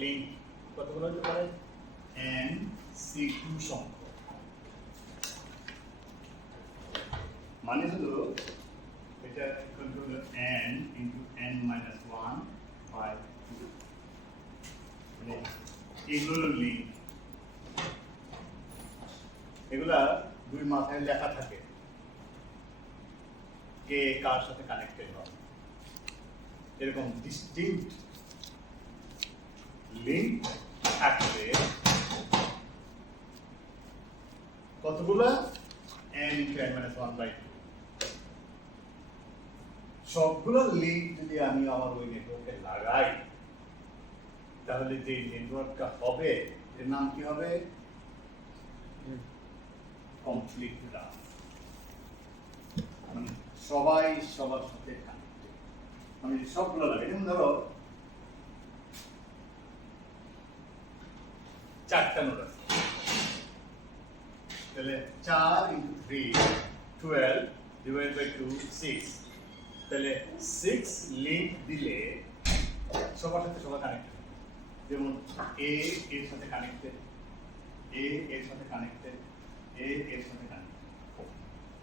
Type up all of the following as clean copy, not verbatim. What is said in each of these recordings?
লিঙ্ক কতগুলো হতে পারে n c2 সংখ্যক মানে হলো এটা equal to n into n minus 1 by 2 মানে এগুলো লিঙ্ক এগুলা দুই মাথায় লেখা থাকে কে কার সাথে কানেক্টেড হয় এরকম ডিস্টিংক্ট লিঙ্ক থাকবে কতগুলো n into n minus 1 by 2 সবগুলো লিঙ্ক যদি আমি আমার ওই নেটওয়ার্কে লাগাই তাহলে যে নেটওয়ার্কটা হবে এর নাম কি হবে কমপ্লিট গ্রাফ মানে সবাই সবার সাথে কানেক্টেড আমি সবগুলো লাগাই যেমন ধরো 4টা নোড আছে তাহলে 4 ইনটু 3 12 ডিভাইড বাই 2 6 তাহলে 6 লিঙ্ক দিলে সবার সাথে সবাই কানেক্টেড যেমন এ এর সাথে কানেক্টেড এ এর সাথে কানেক্টেড এ এর সাথে কানেক্টেড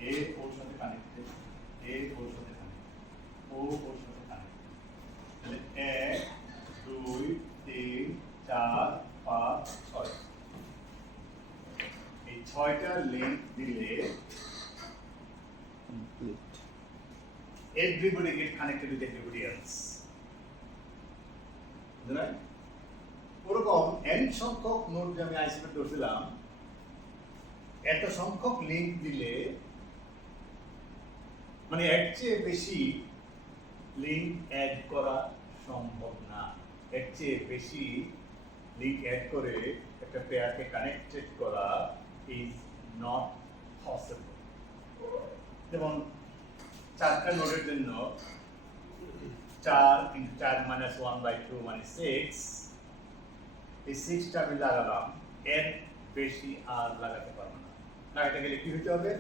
এ ওর সাথে কানেক্টেড এ ওর সাথে কানেক্টেড ও ওর সাথে কানেক্টেড তাহলে 1 2 3 4 5 6 এই 6টা লিংক দিলে complete everybody get connected with everybody else right ওরকম n সংখ্যক নোড যে আমি আইসোলেট করছিলাম এত সংখ্যক লিংক দিলে মানে এর চেয়ে বেশি লিংক অ্যাড করা সম্ভব না এর চেয়ে বেশি লিংক অ্যাড করে একটা পেয়ারকে কানেক্টেড করা ইজ নট পসিবল যেমন 4টা নোডের জন্য 4 ইনটু 4 মাইনাস 1 বাই 2 মানে 6 এই 6টা আমি লাগালাম এর বেশি আর লাগাতে পারবো না লাগাতে গেলে কি হতে হবে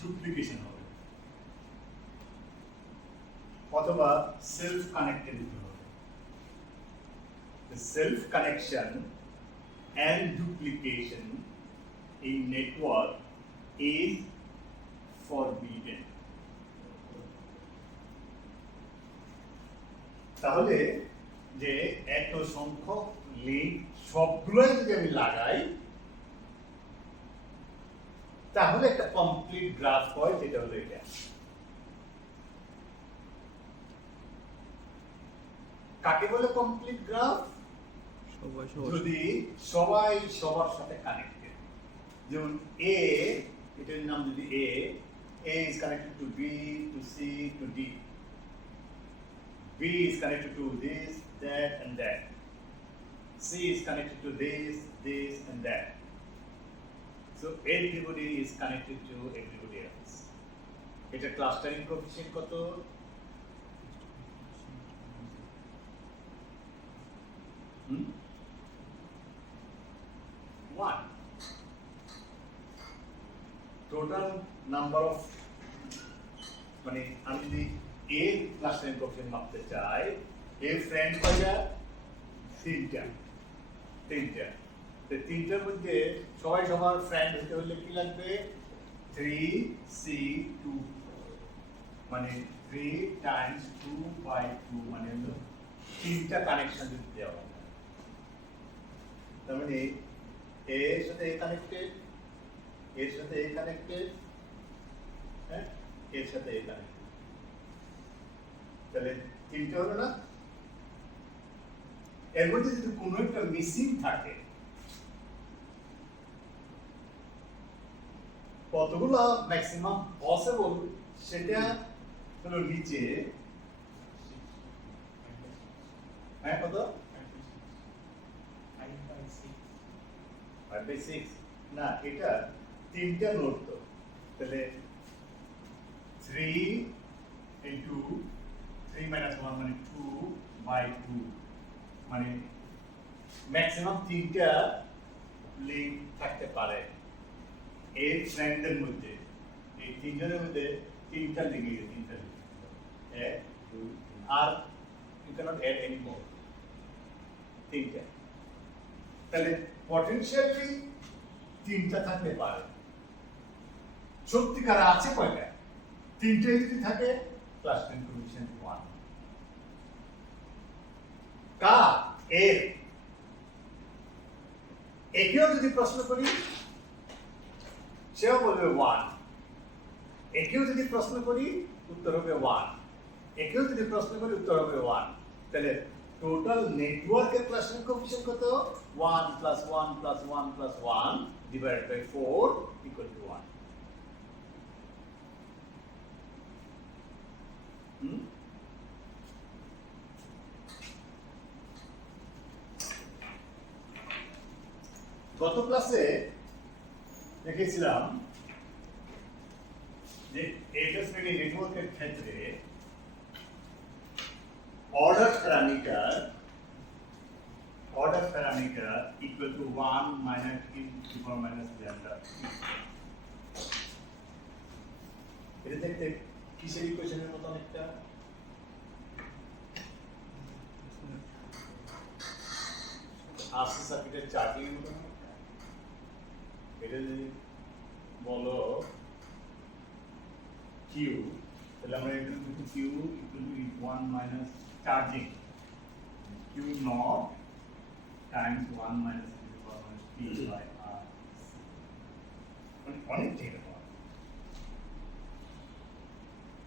ডুপ্লিকেশন হবে অথবা সেলফ কানেক্টেড হতে হবে the self connection and duplication in network is forbidden তাহলে যে এত সংখ্যক লিংক সবগুলোই যদি আমি লাগাই তাহলে একটা কমপ্লিট গ্রাফ হয় যেটা হলো এটা কাকে বলে কমপ্লিট গ্রাফ যদি সবাই সবার সাথে কানেক্টেড যেমন এ এটার নাম যদি এ is connected to B to C to D B is connected to this, that, and that. C is connected to this, this, and that. So everybody is connected to everybody else. It's a clustering coefficient কত? One. Total number of মানে আমি যদি a clustering coefficient মাপতে চাই a friend কয়টা তিনটা তো তিনটার মধ্যে সবাই সবার ফ্রেন্ড হতে হলে কি লাগবে 3c2 মানে 3 টাইমস 2 বাই 2 মানে হলো তিনটা কানেকশন দিতে দেওয়া হবে তার মানে a এর সাথে a কানেক্টেড এর সাথে a কানেক্টেড হ্যাঁ এর সাথে a কানেক্টেড তাহলে তিনটা হলো না এর মধ্যে যদি কোনো একটা মিসিং থাকে কতগুলো ম্যাক্সিমাম পসিবল সেটা হলো নিচে হ্যাঁ কত 5/6 না এটা তিনটা নোট তো তাহলে 3 into 3 minus 1 মানে 2 by 2 মানে ম্যাক্সিমাম তিনটা লিংক থাকতে পারে এর ফ্রেন্ডের মধ্যে এই তিনজনের মধ্যে তিনটা লিংক আছে তিনটা লিংক এক দুই আর you cannot add any more তিনটা তাহলে পটেনশিয়ালি তিনটা থাকতে পারে, সত্যিকার আছে কয়টা? তিনটাই যদি থাকে ক্লাস্টারিং কোএফিশিয়েন্ট 1। কার? এর। একেও যদি প্রশ্ন করি সেও বলবে 1। একেও যদি প্রশ্ন করি উত্তর হবে 1। একেও যদি প্রশ্ন করি উত্তর হবে 1। তাহলে টোটাল নেটওয়ার্কের ক্লাস্টারিং কোএফিশিয়েন্ট কত? 1 + 1 + 1 + 1 divided by 4 equal to 1. গত ক্লাসে দেখেছিলাম যে এডজাস্টমেন্ট নেটওয়ার্কের ক্ষেত্রে order parameter equal to 1 minus e to the power minus lambda. এটা দেখতে কিসের ইকুয়েশনের মতো অনেকটা? আরসি সার্কিটের চার্জিং এর মতো। এটা যদি বলো Q, তাহলে আমরা এটা লিখি Q equal to 1 minus charging Q naught times 1 minus e to the power minus T by R. অনেক ঠিক আছে।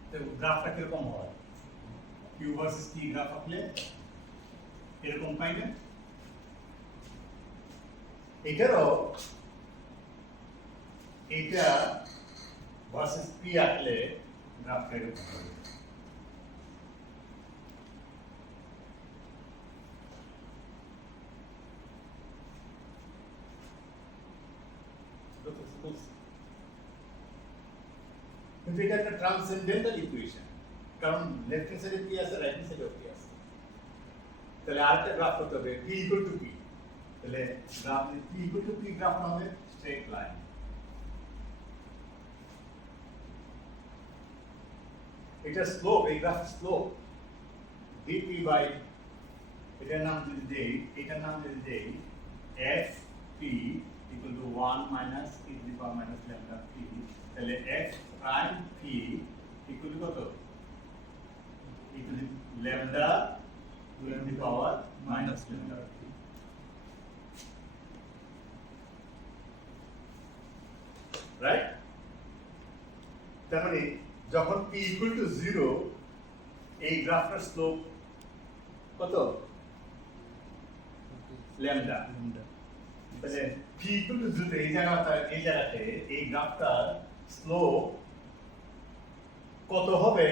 তো গ্রাফটা কিরকম হয়? Q ভার্সেস T গ্রাফ আঁকলে এরকম পাই না? এটারও এটা ভার্সেস P আঁকলে গ্রাফটা এরকম হবে। কিন্তু এটা একটা ট্রান্সেন্ডেন্টাল ইকুয়েশন, কারণ লেফট হ্যান্ড সাইডে P আছে, রাইট হ্যান্ড সাইডে P আছে। তাহলে আরেকটা গ্রাফ করতে হবে P equal to P। তাহলে graph P equal to P graph হবে স্ট্রেট লাইন। এটা স্লোপ, এই গ্রাফ স্লোপ dp বাই এটার নাম যদি দেই, fp equal to 1 minus e to the power minus lambda p, তাহলে f prime p equal to কত? e to the lambda to the power minus lambda p। Right? তার মানে যখন p equal to 0 এই গ্রাফটার স্লোপ কত? ল্যামডা। তাহলে p equal to 0 এই জায়গাতে এই গ্রাফটার স্লোপ কত হবে?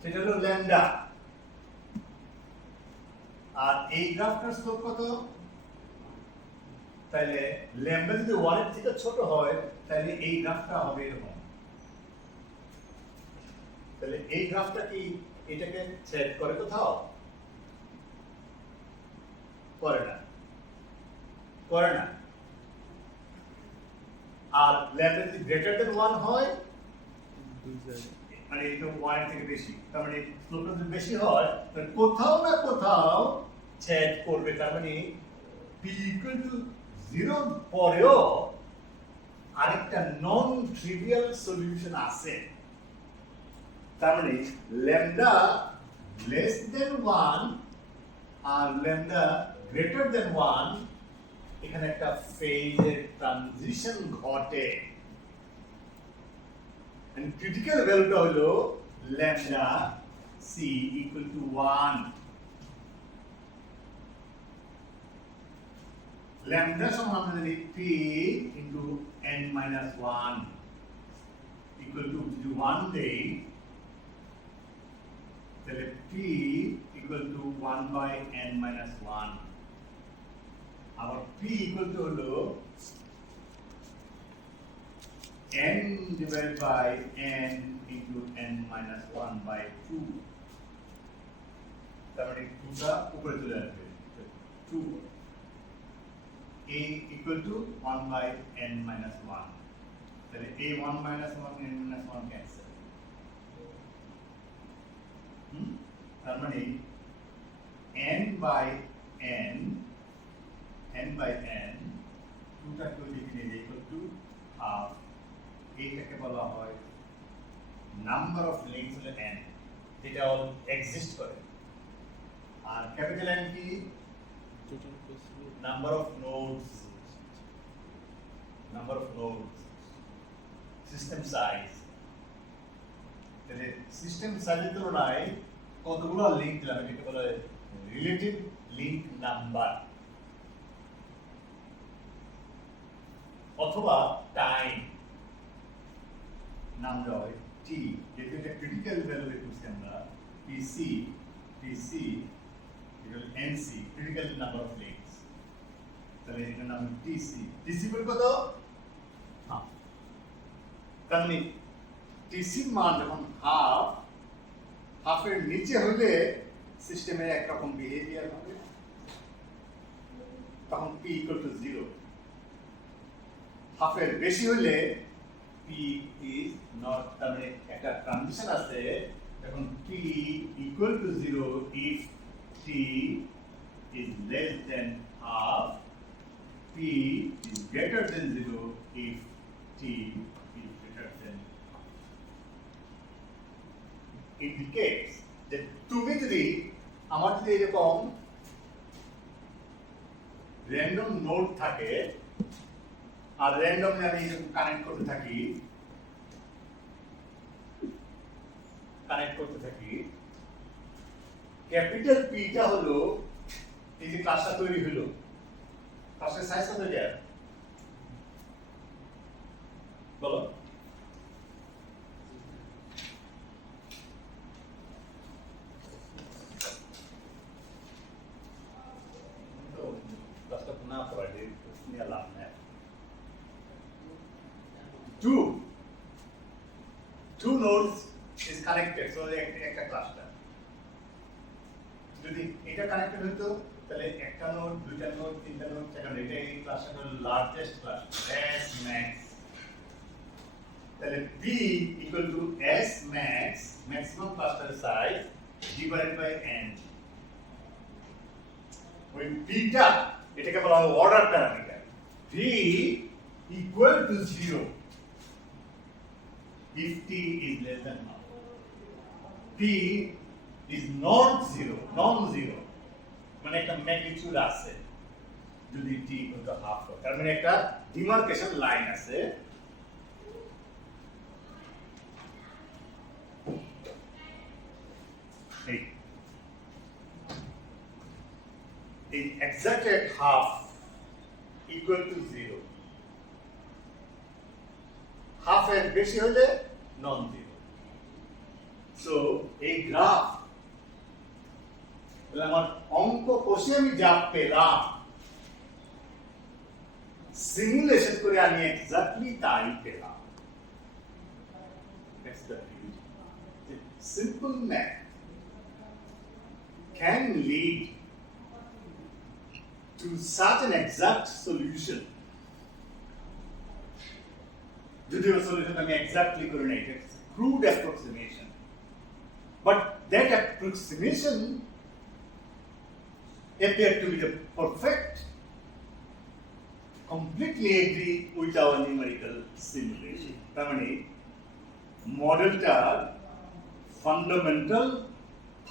সেটা হলো ল্যামডা। আর এই গ্রাফটার স্লোপ কত? তাহলে ল্যামডা যদি 1 এর থেকে ছোট হয় তাহলে এই গ্রাফটা হবে এরকম। তাহলে এই গ্রাফটা কি এটাকে ছেদ করে কোথাও? করে না। আর ল্যামডা যদি গ্রেটার দ্যান 1 হয়, মানে এটা 1 এর থেকে বেশি, তার মানে স্লোপটা যদি বেশি হয় তাহলে কোথাও না কোথাও ছেদ করবে। তার মানে p equal to 0 পরেও আরেকটা নন ট্রিভিয়াল সলিউশন আছে। তার মানে ল্যামডা লেস দেন 1 আর ল্যামডা গ্রেটার দেন 1 এখানে একটা ফেজের ট্রানজিশন ঘটে। এন্ড ক্রিটিক্যাল ভ্যালুটা হলো ল্যামডা c equal to 1। ল্যামডা সমান আমরা জানি p into n minus 1 equal to যদি 1 দেই তাহলে p equal to 1 by n minus 1। আবার p equal to হলো n divided by n into n minus 1 by 2। তার মানে 2টা উপরে চলে আসবে, 2 a equal to 1 by n minus 1। তাহলে a 1 minus 1 n minus 1 cancel। তার মানে n by n by n, 2টাকে লিখে নিয়ে equal to half, এইটাকে বলা হয় নাম্বার অফ লিঙ্কস হলো n, যেটা অল এক্সিস্ট করে। আর ক্যাপিটাল N কি? Number of nodes, system size. তাহলে সিস্টেম সাইজের তুলনায় কতগুলো লিঙ্ক দিলাম, এটাকে বলা হয় রিলেটিভ লিঙ্ক নাম্বার অথবা টাইম নাম দেওয়া হয় টি, যেহেতু এটা ক্রিটিক্যাল ভ্যালু করছি আমরা, পিসি equal NC, critical number of links, তাহলে এটার নাম টিসি। টিসি বল কত? হাফ। তার মানে টিসি মান যখন হাফের নিচে হলে সিস্টেমের একরকম বিহেভিয়ার হবে, তখন P equal to 0। হাফের বেশি হলে P is not, তার মানে একটা ট্রানজিশন আছে, এখন P equal to 0 if T is less than half, P is greater than 0 if T is greater than half. Indicates that তুমি যদি আমার যদি এরকম র্যান্ডম নোড থাকে আর র্যান্ডমলি আমি কানেক্ট করতে থাকি ক্যাপিটাল পিটা হলো এই যে ক্লাসটা তৈরি হলো, ক্লাসের সাইজ কত এটা বলো? ক্লাসটা না পড়াই নিয়ে লাভ নেই। Two nodes is connected, so একটা ক্লাসটা যদি এটা কানেক্টেড হতো তাহলে একটা নোড, দুইটা নোড, তিনটা নোড, চারটা নোড, এটা এই ক্লাসটা হলো লার্জেস্ট ক্লাস, S max। তাহলে B equal to S max, maximum cluster size divided by n। ওই Bটা এটাকে বলা হয় order parameter. V equal to 0 if T is less than half, P is non-zero, মানে একটা ম্যাগনিটিউড আছে যদি T equal to half হয়, তার মানে একটা ডিমার্কেশন লাইন আছে। এই exact at half equal to 0, half এর বেশি হলে নন জিরো। সো এই গ্রাফ আমার অঙ্ক কষে আমি যা পেলাম সিমুলেশন করে আমি এক্স্যাক্টলি তাই পেলাম। Simple math can lead to such an exact solution, যদিও solution আমি exactly করে নাই, it's crude approximation, but that approximation appeared to be the perfect, completely agree with our numerical simulation। তার মানে মডেলটার ফান্ডামেন্টাল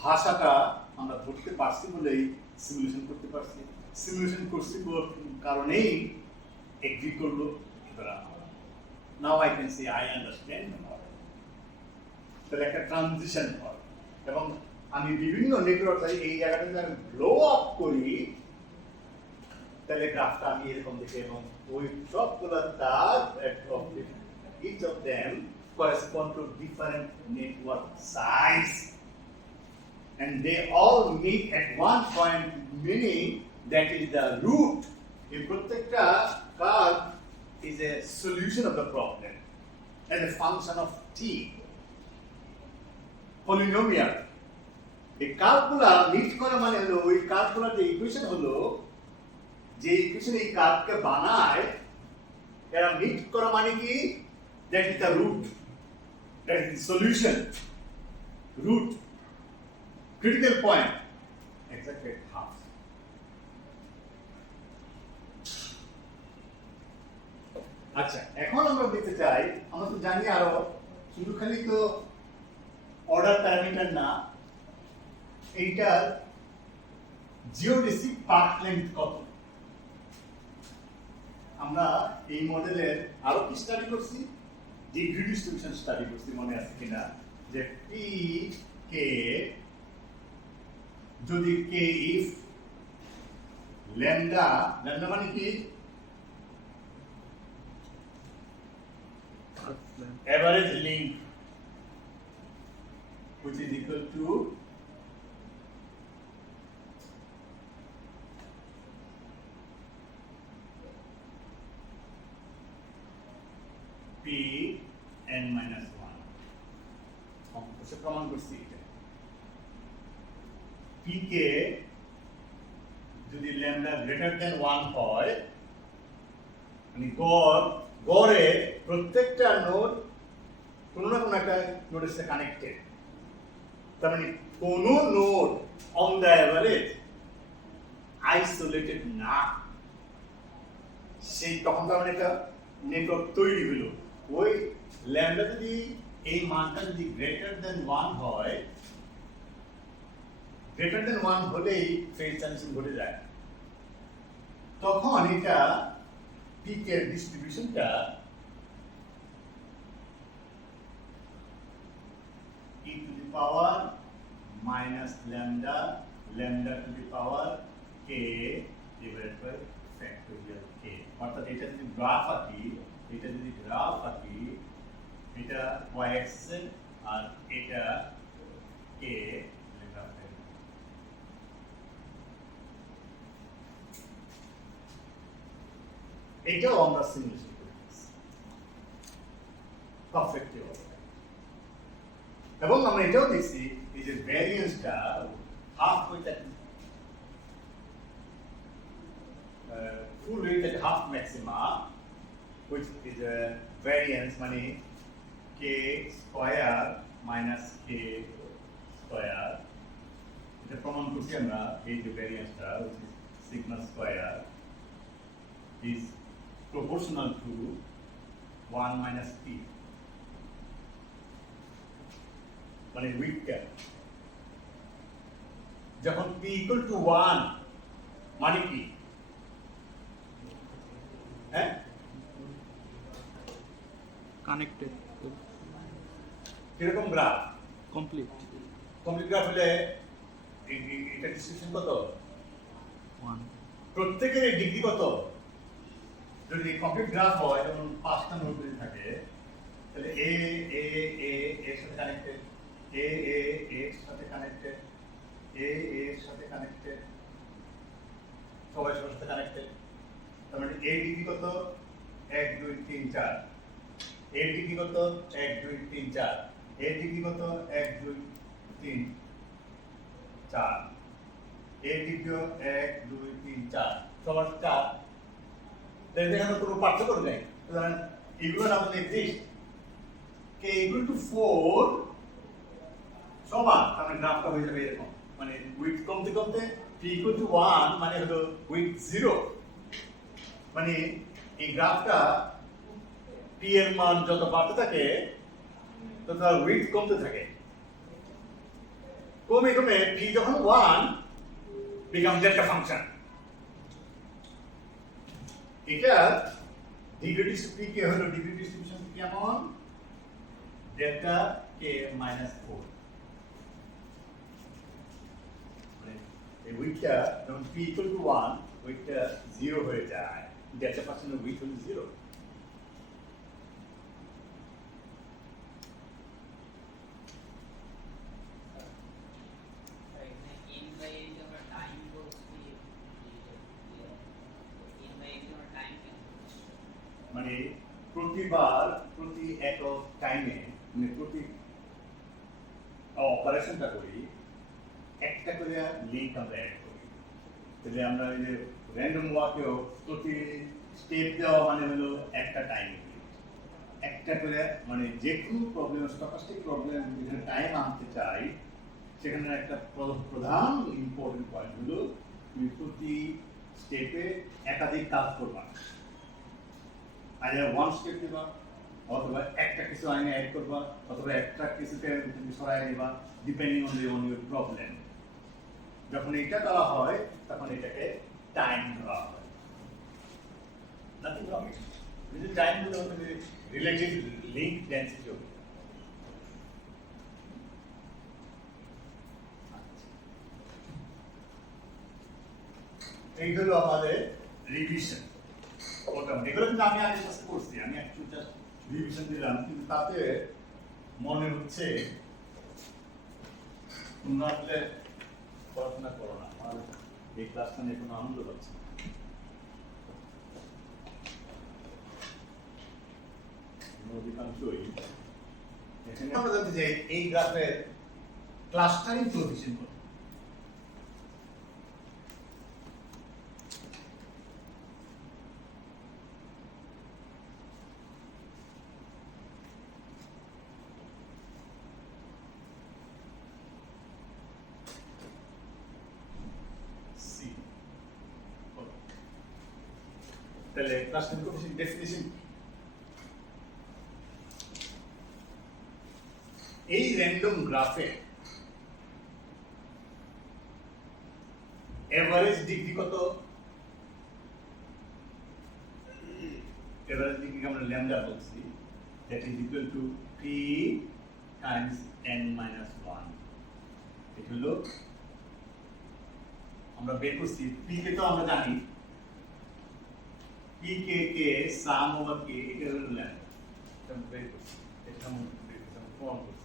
ভাষাটা আমরা ধরতে পারছি বলেই সিমুলেশন করতে পারছি, সিমুলেশন করছি কারণেই এগ্রি করলো। Now I can say I understand the model. তাহলে একটা ট্রানজিশন হয় এবং আমি বিভিন্ন নেটওয়ার্ক এই জায়গাটা যদি আমি ব্লো আপ করি তাহলে গ্রাফটা আমি এরকম দেখি এবং ওই সবগুলো তার each of them correspond to different network size and they all meet at one point, meaning that is the root. In প্রত্যেকটা curve is a solution of the problem as a function of t, polynomial। এই কার্ভগুলা মিট করা মানে হলো ওই কার্ভগুলোর যে ইকুয়েশন হলো, যে ইকুয়েশন এই কার্ভকে বানায় এরা মিট করা মানে কি, that is the root, that is the solution, root, critical point, exactly half। আচ্ছা, এখন আমরা দেখতে চাই, আমরা তো জানি আরো শুধু খালি তো অর্ডার প্যারামিটার না, এইটার জিওডেসিক পাথ লেন্থ কত। আমরা এই মডেলের আরো কি স্টাডি করছি, ডিগ্রি ডিস্ট্রিবিউশন স্টাডি করছি, মনে আছে কিনা, যে পি কে যদি কে ইফ ল্যামডা, ল্যামডা মানে কি average length, which is equal to p n minus 1. অঙ্কটা প্রমাণ করছি এটা। p কে যদি ল্যামডা গ্রেটার দ্যান 1 হয়, মানে গড়ে প্রত্যেকটা নোড কোন না কোন একটা নোডের সাথে কানেক্টেড, তার মানে কোন node on the average isolated না, সেই তখন তার মানে একটা নেটওয়ার্ক তৈরি হলো। ওই ল্যামডা যদি এই মানটা যদি গ্রেটার দেন 1 হয়, গ্রেটার দেন 1 হলেই ফেজ ট্রানজিশন ঘটে যায়, তখন এটা পিকের ডিস্ট্রিবিউশনটা e to the power minus lambda, lambda to the power k divided by factorial k. অর্থাৎ এটা যদি গ্রাফ আঁকি, এটা y axis আর এটা k গ্রাফ। এটাও আমরা সিমুলেশন করেছি পারফেক্টলি, এবং আমরা এটাও দেখছি এই যে ভ্যারিয়েন্সটা half width full width half maxima, which is a variance মানে k square minus k square, এটা প্রমাণ করছি আমরা। এই যে ভ্যারিয়েন্সটা which is sigma square is proportional to 1 minus p, মানে উইথটা যখন p equal to 1 মানে কি, হ্যাঁ কানেক্টেড, কিরকম গ্রাফ, কমপ্লিট গ্রাফ হলে এটা ডিস্ট্রিবিউশন কত, 1 প্রত্যেকের ডিগ্রি কত, যদি কমপ্লিট গ্রাফ হয় যেমন 5টা নোড যদি থাকে, তাহলে এ এ এ এর সাথে কানেক্টেড, এ এ এর সাথে কানেক্টেড, এ এর সাথে কানেক্টেড, সবাই সবার সাথে কানেক্টেড, তার মানে এ ডিগ্রি কত 1 2 3 4, এ ডিগ্রি কত 1 2 3 4, এ ডিগ্রি কত 1 2 3 4, এ ডিগ্রি 1 2 3 4, সবার 4, তাহলে এখানে কোনো পার্থক্য নেই। সুতরাং এগুলো আমাদের এক্সিস্ট, কে ইকুয়াল টু 4 সমান, তার মানে গ্রাফটা হয়ে যাবে এরকম, মানে উইথ কমতে কমতে p ইকুয়াল টু 1 মানে হলো উইথ 0, মানে এই গ্রাফটা p এর মান যত বাড়তে থাকে তত উইথ কমতে থাকে, কমে কমে p যখন 1 becomes একটা ফাংশন। এটা ডিগ্রি ডিস্ট্রিবিউশন কি হলো, ডিগ্রি ডিস্ট্রিবিউশন কেমন, ডেল্টা কে মাইনাস 4, মানে এই উইথটা যখন p ইকুয়াল টু 1 উইথটা 0 হয়ে যায়, ডেল্টা ফাংশনের উইথ হলো 0। মানে প্রতিবার প্রতি একক টাইমে, মানে প্রতি অপারেশনটা করি একটা করে লিঙ্ক আমরা অ্যাড করি, তাহলে আমরা এই যে র্যান্ডম ওয়াকেও প্রতি স্টেপ দেওয়া মানে হলো একটা টাইম, একটা করে, মানে যে কোনো প্রবলেম, স্টকাস্টিক প্রবলেম যেখানে টাইম আনতে চাই সেখানে একটা প্রধান ইম্পর্টেন্ট পয়েন্ট হলো তুমি প্রতি স্টেপে একাধিক কাজ করবা, আইদার ওয়ান স্টেপ দিবা অথবা একটা কিছু আইনে অ্যাড করবা অথবা একটা কিছুতে তুমি সরাই নিবা ডিপেন্ডিং অন ইউর প্রবলেম। যখন এটা করা হয় তখন এটাকে টাইম ধরা হয়। নাথিং রং যদি টাইম ধরে তুমি রিলেটিভ লিঙ্ক ডেন্সিটি হবে। এই হলো আমাদের রিভিশন। এগুলো কিন্তু আমি আগে ক্লাসে করছি, আমি অ্যাকচুয়ালি জাস্ট রিভিশন দিলাম, কিন্তু তাতে মনে হচ্ছে তোমরা আসলে পড়াশোনা করো না। আমার এই ক্লাসটা নিয়ে কোনো আনন্দ পাচ্ছি না। অধিকাংশই এখানে আমরা জানতে চাই এই গ্রাফের ক্লাস্টারিং কোএফিসিয়েন্ট কত। তাহলে ক্লাস্টারিং কোএফিসিয়েন্ট ডেফিনিশন এই র্যান্ডম গ্রাফে এভারেজ ডিগ্রি কত? এভারেজ ডিগ্রি আমরা ল্যামডা বলছি, that is equal to p Times n minus 1। এটা হলো আমরা বের করছি p কে তো আমরা জানি p কে সাম ওভার k, এটা হলো ল্যামডা। এটা আমরা বের করছি, এটা আমরা প্রমাণ করছি।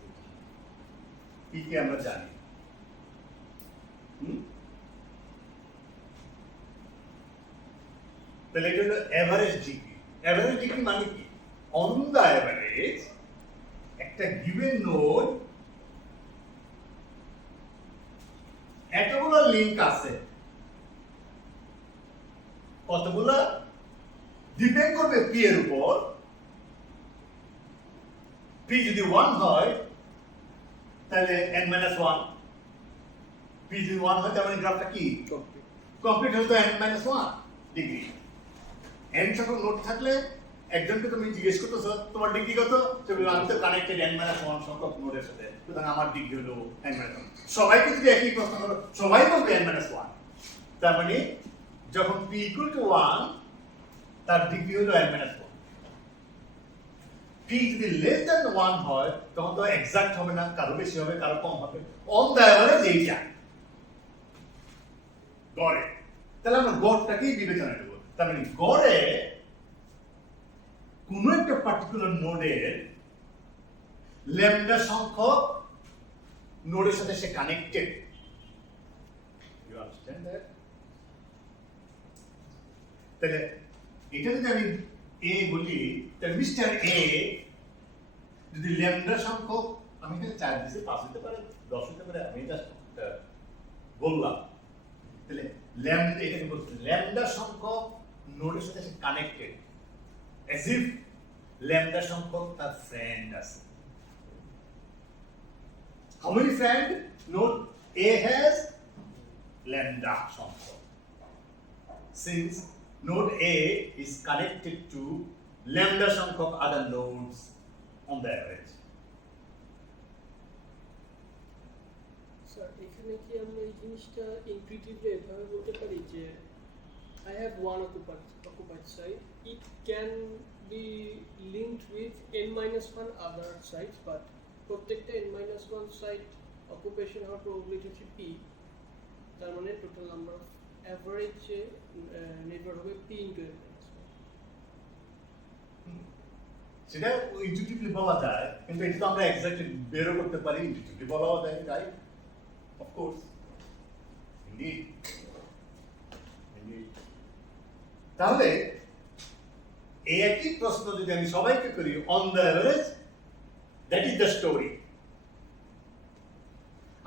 p কে আমরা জানি, তাহলে এটা হলো এভারেজ ডিগ্রি। এভারেজ ডিগ্রি মানে কি? অন দা এভারেজ একটা গিভেন নোড এতগুলো লিংক আছে, কতগুলো ডিপেন্ড করবে p এর উপর। p যদি 1 হয় তাহলে n minus 1, p যদি 1 হয় তার মানে গ্রাফটা কি কমপ্লিট হতো n minus 1 ডিগ্রি। n সংখ্যক নোড থাকলে একজনকে তুমি জিজ্ঞেস করতেছো তোমার ডিগ্রি কত, তুমি আমি তো কানেক্টেড n minus 1 সংখ্যক নোডের সাথে, সুতরাং আমার ডিগ্রি হলো n minus 1। সবাইকে যদি একই প্রশ্ন করো সবাই বলবে n minus 1, তার মানে যখন p equal to 1 তার ডিগ্রি হলো n minus 1। p যদি লেস দ্যান 1 হয় তখন তো এক্সাক্ট হবে না, কারো বেশি হবে কারো কম হবে, অন দ্য এভারেজ এইটা গড়ে। তাহলে আমরা গড়টাকেই বিবেচনা করব। তার মানে গড়ে কোন একটা পার্টিকুলার নোডের ল্যামডা সংখ্যক নোডের সাথে সে কানেক্টেড। You understand that? তাহলে এটা যদি আমি a বলি, তাহলে মিস্টার a যদি ল্যামডা সংখ্যক, আমি এখানে 4 দিছি, 5 হতে পারে 10 হতে পারে, আমি জাস্ট বললাম, তাহলে ল্যামডা এটাকে বলতে ল্যামডা সংখ্যক নোডের সাথে সে কানেক্টেড, as if ল্যামডা সংখ্যক তার ফ্রেন্ড আছে। How many friend? Node A has lambda সংখ্যক, since node A is connected to lambda সংখ্যক other nodes on the average. Sir এখানে কি আমরা এই জিনিসটা ইনটুইটিভলি এভাবে বলতে পারি যে I have one occupied site, it can be linked with n-1 other sites, but প্রত্যেকটা n-1 সাইট অকুপেশন হওয়ার প্রবাবিলিটি হচ্ছে p, তার মানে টোটাল নাম্বার অফ অ্যাভারেজ নির্ভর হবে p ইনটু n-1। সেটা ইনটুইটিভলি বলা যায়, কিন্তু এটা তো আমরা এক্স্যাক্টলি বেরও করতে পারি, ইনটুইটিভলি বলাও যায়, রাইট? Of course, indeed. তাহলে এই একই প্রশ্ন যদি আমি সবাইকে করি, on the average that is the story.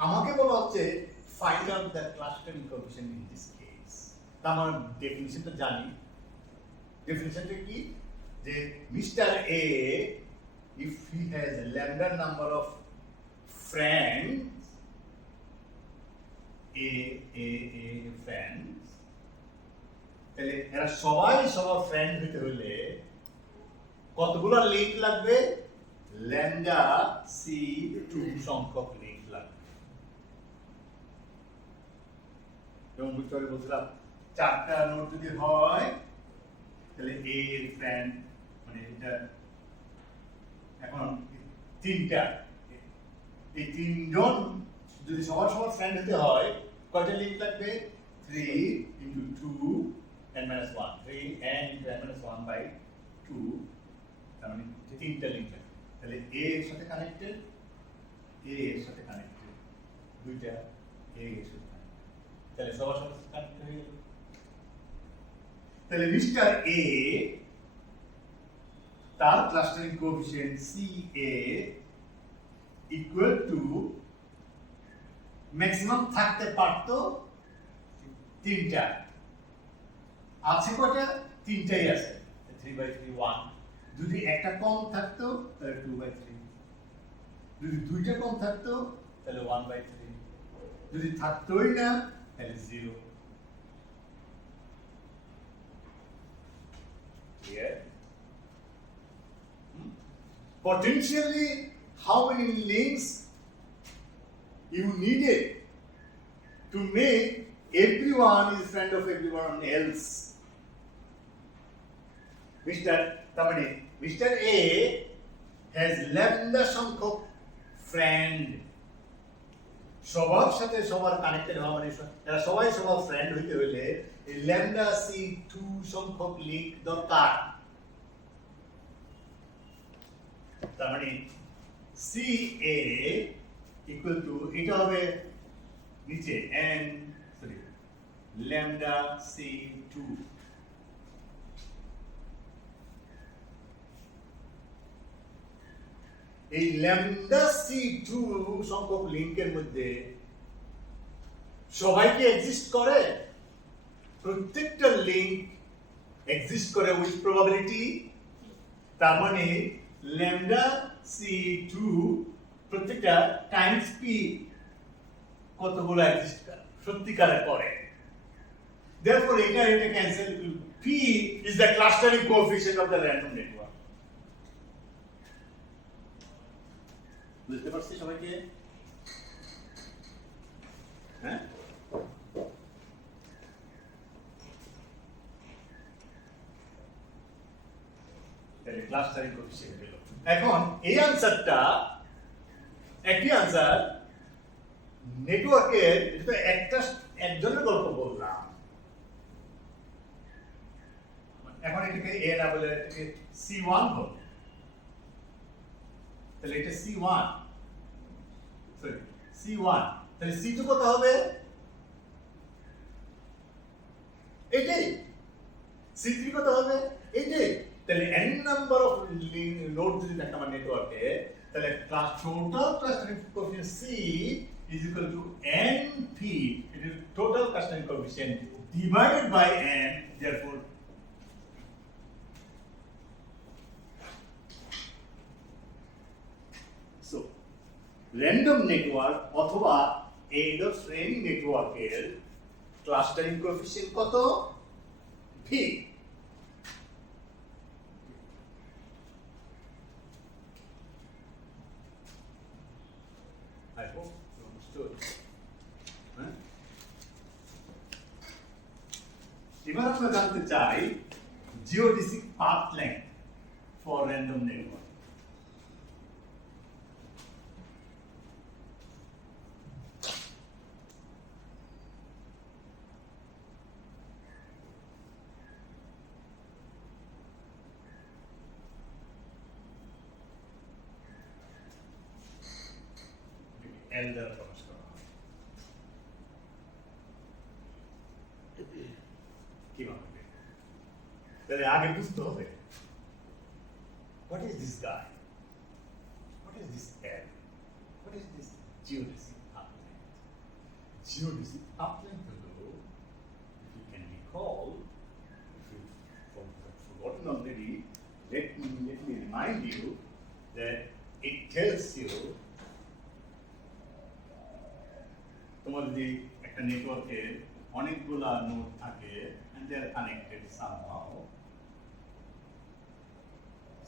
আমাকে বলা হচ্ছে find out the clustering coefficient in this case. তা আমরা ডেফিনিশনটা জানি। ডেফিনিশনটা কি? যে মিস্টার এ if he has a lambda number of friends, এ ফ্রেন্ডস, তাহলে এরা সবাই সবার ফ্রেন্ড হতে হলে কতগুলো লিংক লাগবে? ল্যামডা সি 2 সংখ্যক লিংক লাগবে। যেমন ভিতরে বলছিলাম 4টা নোড যদি হয় তাহলে এ এর ফ্রেন্ড মানে এটা এখন 3টা, এই 3জন যদি সবার সবার ফ্রেন্ড হতে হয় কয়টা লিংক লাগবে? 3 into 2 n minus 1, 3 n into n minus 1 by 2, তার মানে 3টা লিংক লাগবে। তাহলে এ এর সাথে কানেক্টেড, এ এর সাথে কানেক্টেড, দুইটা এ এর সাথে connected। তাহলে সবার সাথে কানেক্ট হয়ে গেল। তাহলে মিস্টার এ তার clustering coefficient CA equal to maximum থাকতে পারতো 3টা, আছে কয়টা? 3টাই আছে, 3/3 1। যদি একটা কম থাকতো তাহলে 2/3, যদি দুইটা কম থাকতো তাহলে 1/3, যদি থাকতোই না তাহলে 0। Clear? Potentially, how many links you needed to make everyone is friend of everyone else? Mr. A has lambda সংখ্যক friend, সবার সাথে সবার কানেক্টেড হওয়া মানে এরা সবাই সবার ফ্রেন্ড হইতে হইলে এই ল্যামডা সি 2 সংখ্যক লিংক দরকার। তার মানে সি এ ইকুয়াল টু এটা হবে নিচে ল্যামডা সি 2, এই ল্যামডা সি 2 সংখ্যক লিংকের মধ্যে সবাই কি এক্সিস্ট করে? প্রত্যেকটা লিংক এক্সিস্ট করে উইথ প্রবাবিলিটি। তার মানে ল্যামডা সি 2 প্রত্যেকটা টাইমস পি কতগুলো এক্সিস্ট করে সত্যিকারে করে। therefore এটা cancel, p is the clustering coefficient of the random network। বুঝতে পারছি সবাইকে? হ্যাঁ, তাহলে ক্লাস্টারিং কোএফিসিয়েন্ট হলো। এখন এই আনসারটা একটি আনসার নেটওয়ার্কের, এটা একটা একজনের গল্প বললাম, এখন এটাকে এ না বলে এটাকে C1 বল, তাহলে এটা C1, সরি C1, তাহলে C2 কত হবে? এটাই। C3 কত হবে? এটাই। তাহলে n নাম্বার অফ নোড যদি থাকে আমার নেটওয়ার্কে, তাহলে total clustering coefficient C is equal to np, it is total clustering coefficient divided by n, therefore so random network অথবা end of শ্রেণী নেটওয়ার্কের ক্লাস্টারিং কোএফিসিয়েন্ট কত? p। I hope you understood. এবার আমরা জানতে চাই geodesic path length for random network. L দ্বারা প্রকাশ করা হয়। কিভাবে? তাহলে আগে বুঝতে হবে what is this guy, what is this L, what is this geodesic path length? Geodesic path length হলো, if you can recall, if you forgotten already, let me remind you that it tells you তোমার যদি একটা নেটওয়ার্কে অনেকগুলা নোড থাকে and they are connected somehow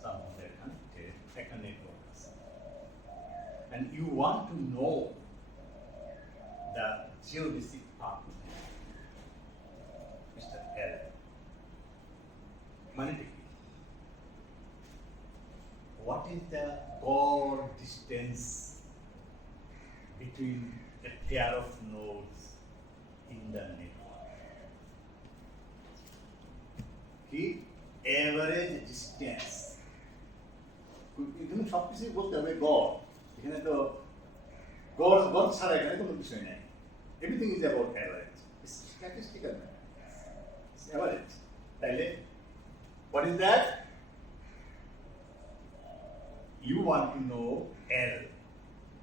some of them connected, like a network. And you want to know the geodesic path, Mr. L. What is the gauge distance between a pair of nodes in the network? Keep average distance. এখানে সবকিছুই বলতে হবে গড়। এখানে তো গড় ছাড়া এখানে কোনো বিষয় নাই। Everything is about average. It's statistical. It's average. তাইলে what is that? You want to know L.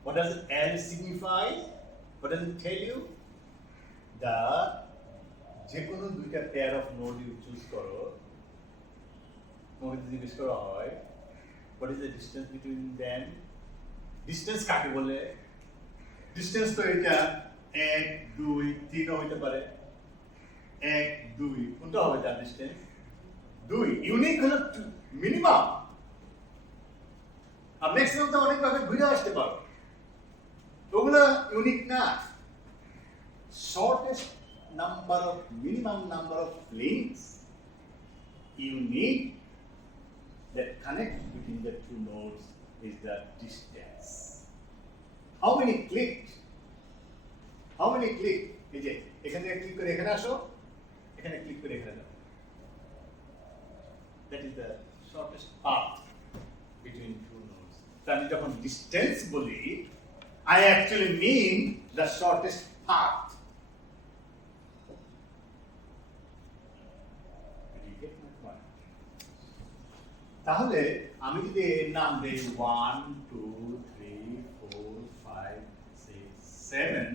What does L signify? What does it tell you? The যে কোনো দুইটা pair of node you choose করো, তোমাকে যদি জিজ্ঞেস করা হয় what is the distance between them? Distance কাকে বলে? Distance তো এটা 1 2 3 ও হতে পারে। 1 2 কোনটা হবে তার distance? 2 ইউনিক হলো মিনিমাম। আর ম্যাক্সিমাম তো অনেক ভাবে ঘুরে আসতে পারো। ওগুলো ইউনিক না। Shortest number of minimum number of links you need that connect between the two nodes is the distance. How many clicks? How many clicks? এই যে এখানে ক্লিক করে এখানে আসো, এখানে ক্লিক করে এখানে যাও। That is the shortest path between two nodes. তাহলে যখন distance বলি, I actually mean the shortest path. তাহলে আমি যদি এর নাম দেই 1 2 3 4 5 6 7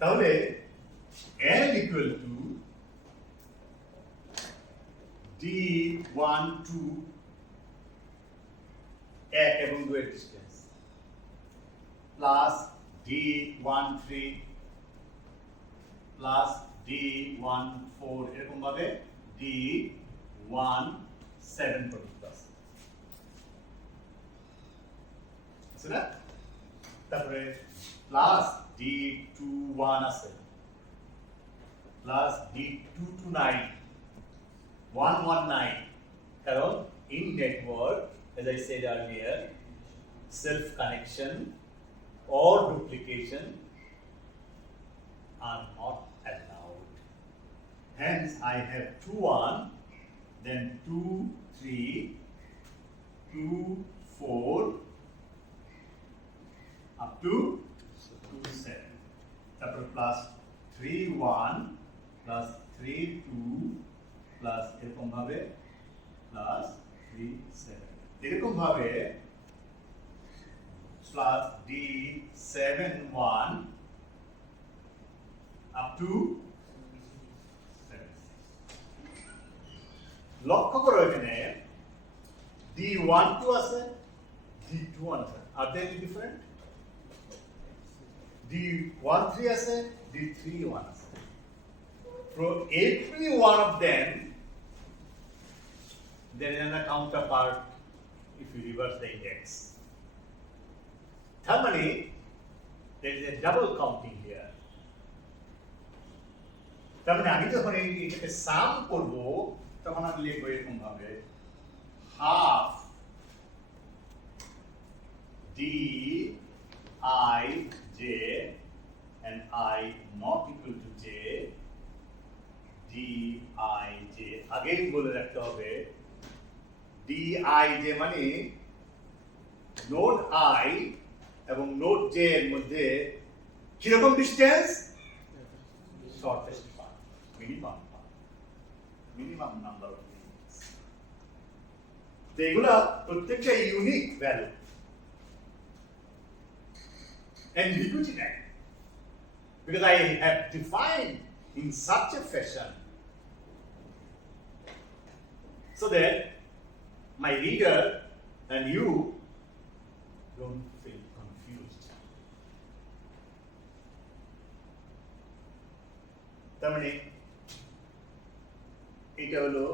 তাহলে L equal to D12 এক এবং 2 এর distance plus D13 plus D14 এরকম ভাবে D17 পর্যন্ত আছে। আছে না? তারপরে প্লাস D21 আছে প্লাস D229 119 কারণ in network as I said earlier self connection or duplication are not allowed. Hence, I have 2 1, then 2 3, 2 4, up to 2 7. Taपर plus 3 1 plus 3 2 plus এরকম ভাবে plus 3 7. এরকম ভাবে plus D7 1 up to লক্ষ্য করো এখানে D12 আছে D21 আছে আর they different D13 আছে D31 আছে for every one of them there is a counterpart if you reverse the index তার মানে there is a double counting here তার মানে আমি যখন এটাকে সাম করব তখন আমি লিখব এরকম ভাবে half d I j and I not equal to j d I j আগেই বলে রাখতে হবে d I j মানে নোড I এবং নোড j এর মধ্যে কি রকম distance shortest path minimum number of links. এগুলা প্রত্যেকটা unique value and liquidity tag because I have defined in such a fashion so that my reader and you don't feel confused. তার মানে এটা হলো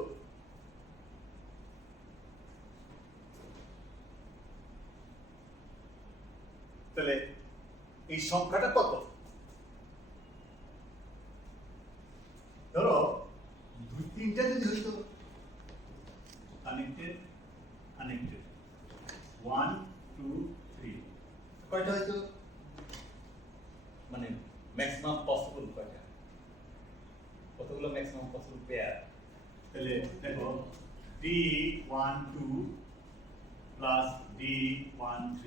তাহলে এই সংখ্যাটা কত? ধরো 2-3টা যদি হইতো কানেক্টেড কানেক্টেড 1 2 3 কয়টা হইতো? মানে ম্যাক্সিমাম পসিবল কয়টা? কতগুলো ম্যাক্সিমাম পসিবল পেয়ার? তাহলে দেখো D12 plus D13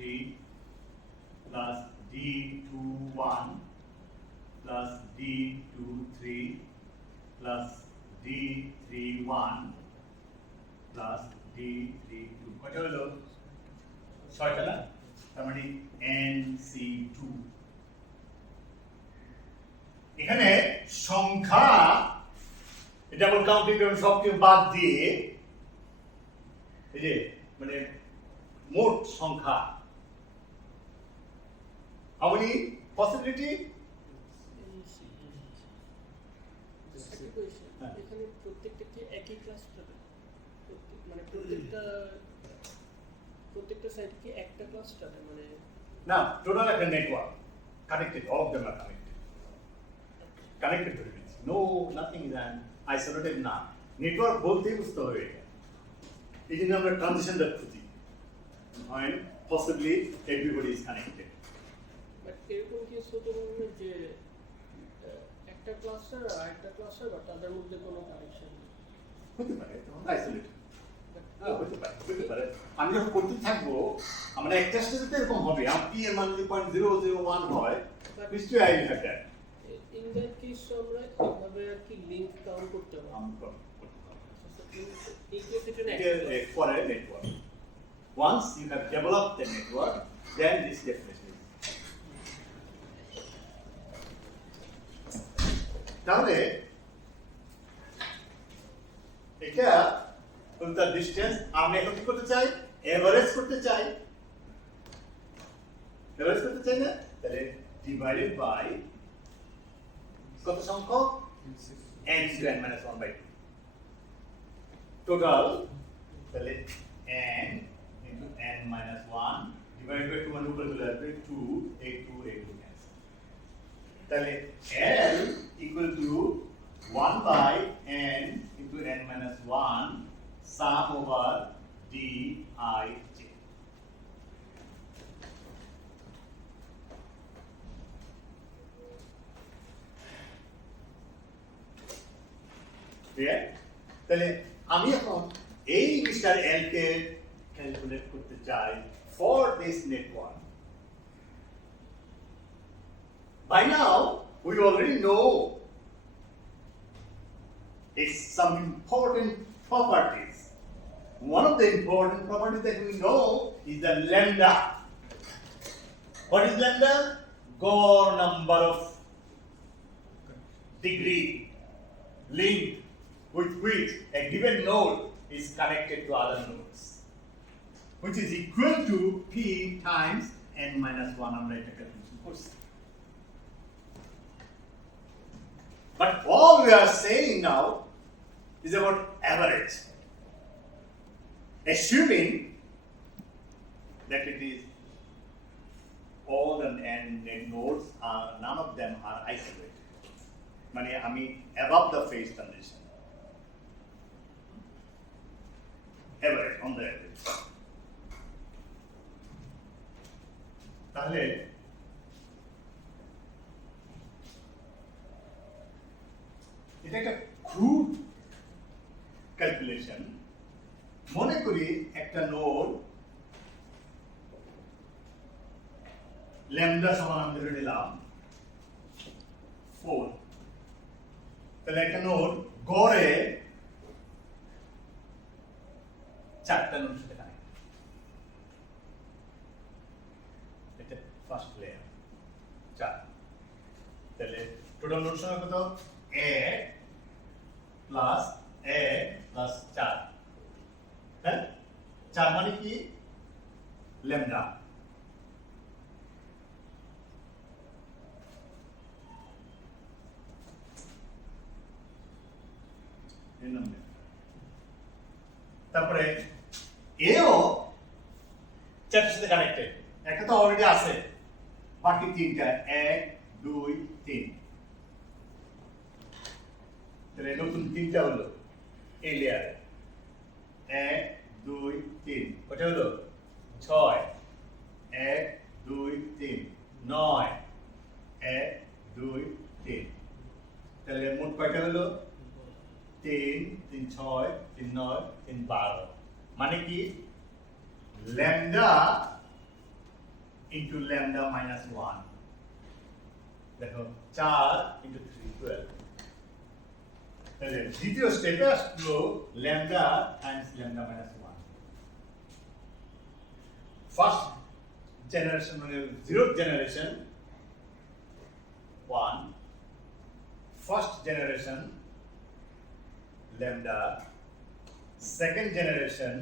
plus D21 plus D23 plus D31 plus D32 কয়টা হলো? 6টা না? তার মানে NC2। এখানে সংখ্যা ডাবল কাউন্টিং এবং সবকিছু বাদ দিয়ে এই যে মানে মোট সংখ্যা how many possibility? এখানে প্রত্যেকটা কি একই ক্লাস পাবে? মানে প্রত্যেকটা সাইট কি একটা ক্লাস পাবে? মানে না, টোটাল একটা network connected, all of them are connected to it. No, nothing is an isolated না। নেটওয়ার্ক বলতেই বুঝতে হবে এটা। এই জন্য আমরা ট্রানজিশনটা খুঁজি when possibly everybody is connected. But এরকম কি হতে পারে যে একটা ক্লাসের আর একটা ক্লাসের বা তাদের মধ্যে কোনো কানেকশন হতে পারে, তখন আইসোলেটেড। হতে পারে। আমি যখন করতে থাকবো, আমরা একটা স্টেজে এরকম হবে। আপনি এর মান যদি 0.001 হয়, নিশ্চয়ই I will have that. In that case আমরা এভাবে আর কি লিংক কাউন্ট করতে পারবো। For a network. Once you have developed the network, then this definition. তাহলে এটা হলো ডিসটেন্স। আমরা এখন কি করতে চাই? এভারেজ করতে চাই। এভারেজ করতে চাই না? তাহলে ডিভাইডেড বাই কত সংখ্যক? n to n minus 1/2. Total তাহলে n into n minus 1 divided by 2 উপরে চলে আসবে 2 a2 cancel। তাহলে L equal to 1 by n into n minus 1 sum over dij। Clear? তাহলে আমি এখন এই মিস্টার এল কে ক্যালকুলেট করতে চাই for this network. By now we already know it's some important properties. One of the important properties that we know is the lambda. What is lambda? Gauge number of degree link with which a given node is connected to other nodes, which is equal to p times n minus 1 আমরা এটা ক্যালকুলেশন করছি। But all we are saying now is about average, assuming that it is all the n nodes are none of them are isolated. মানে আমি above the phase transition, average on the average। তাহলে এটা একটা crude calculation. মনে করি একটা node lambda সমান আমি ধরে নিলাম 4। তাহলে একটা নোড গড়ে 4টা নোড সাথে কানেক্ট। এটা ফার্স্ট লেয়ার 4। তাহলে টোটাল নোড সংখ্যা কত? a plus 4। হ্যাঁ, 4 মানে কি? ল্যামডা। তারপরে এও 4টার সাথে কানেক্টেড। একটা তো অলরেডি আছে, বাকি তিনটা 1 2 3 তাহলে নতুন তিনটা হলো এই লেয়ারে 1 2 3 কত হলো 6 1 2 3 9 1 2 3 তাহলে মোট কয়টা হলো 3 3 6 3 9 3 12 মানে কি ল্যামডা into lambda minus 1 দেখো 4 into 3 12 তাহলে দ্বিতীয় স্টেপে আসলো lambda times lambda minus 1 first generation মানে zero generation 1 first generation lambda second generation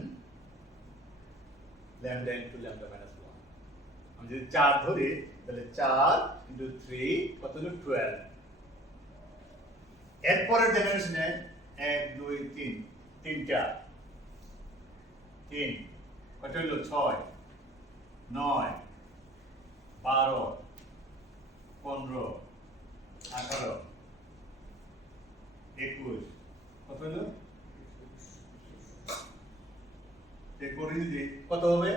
lambda into lambda minus 1 আমি যদি 4 ধরি তাহলে 4 into 3 কত হলো 12 এরপরের জেনারেশনে 1 2 3 তিনটা 3 কত হলো 6 9 12 15 18 21 কত হলো এরপরে যদি কত হবে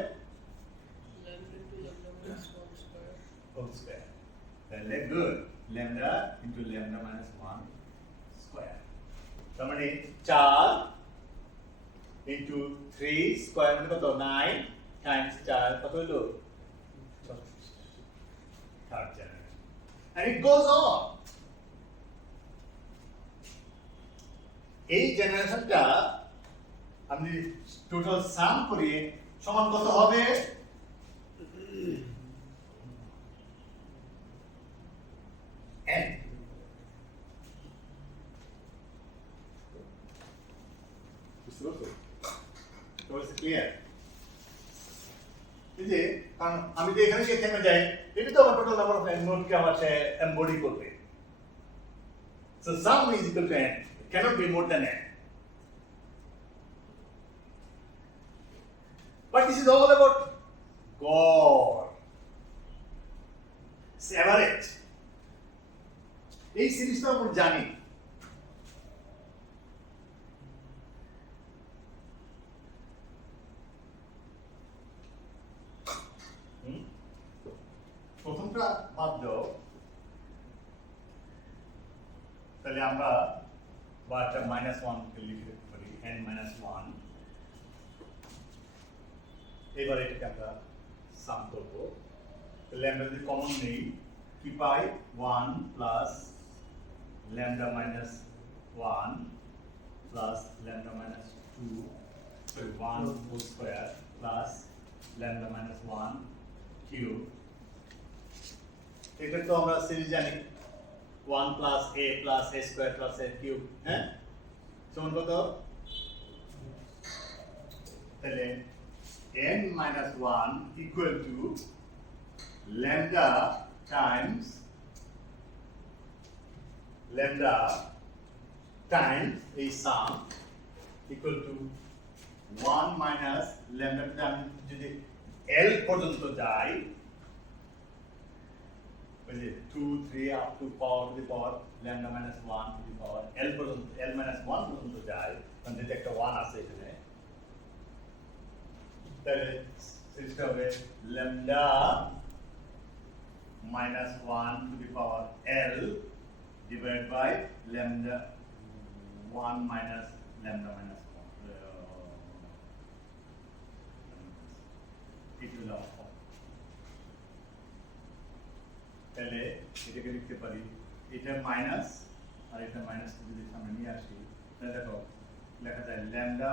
whole square. তাহলে good. Lambda into lambda minus 1 square. তার মানে 4 into 3 square মানে কত 9 times 4 কত হলো third generation. And it goes on. এই জেনারেশনটা আমি টোটাল সাম করি সমান কত হবে n বুঝতে পারছো তো ইটস ক্লিয়ার এই যে কারণ আমি তো এখানে গিয়ে থেমে যাই এটা তো আমার টোটাল নাম্বার অফ নোডকে আমার সে এমবডি করবে সো সাম is equal to n it cannot be more than n but this is all about God it's average এই সিরিজটা আমরা জানি প্রথমটা বাদ দাও তাহলে আমরা বারটা -1 কে লিখে পারি n - 1 এবার এটাকে আমরা সাম করব তাহলে আমরা যদি কমন নেই কি পাই 1 plus lambda minus 1 plus lambda minus 2 so 1 whole square plus lambda minus 1 cube এটা তো আমরা সিরিজ জানি 1 plus a square plus a cube হ্যাঁ সমান কত তাহলে n minus 1 equal to lambda times lambda times a sum equal to 1 minus lambda টা আমি যদি L পর্যন্ত যাই বুঝলে 2 3 up to power to the power lambda minus 1 to the power L পর্যন্ত L minus 1 পর্যন্ত যাই মানে যদি একটা 1 আছে এখানে তাহলে সিস্টেম হবে lambda minus 1 to the power L divided by lambda 1 minus lambda minus 1 it will alpha তাহলে এটাকে লিখতে পারি এটা মাইনাস আর এটা মাইনাস যদি সামনে নিয়ে আসি তাহলে দেখো লেখা যায় lambda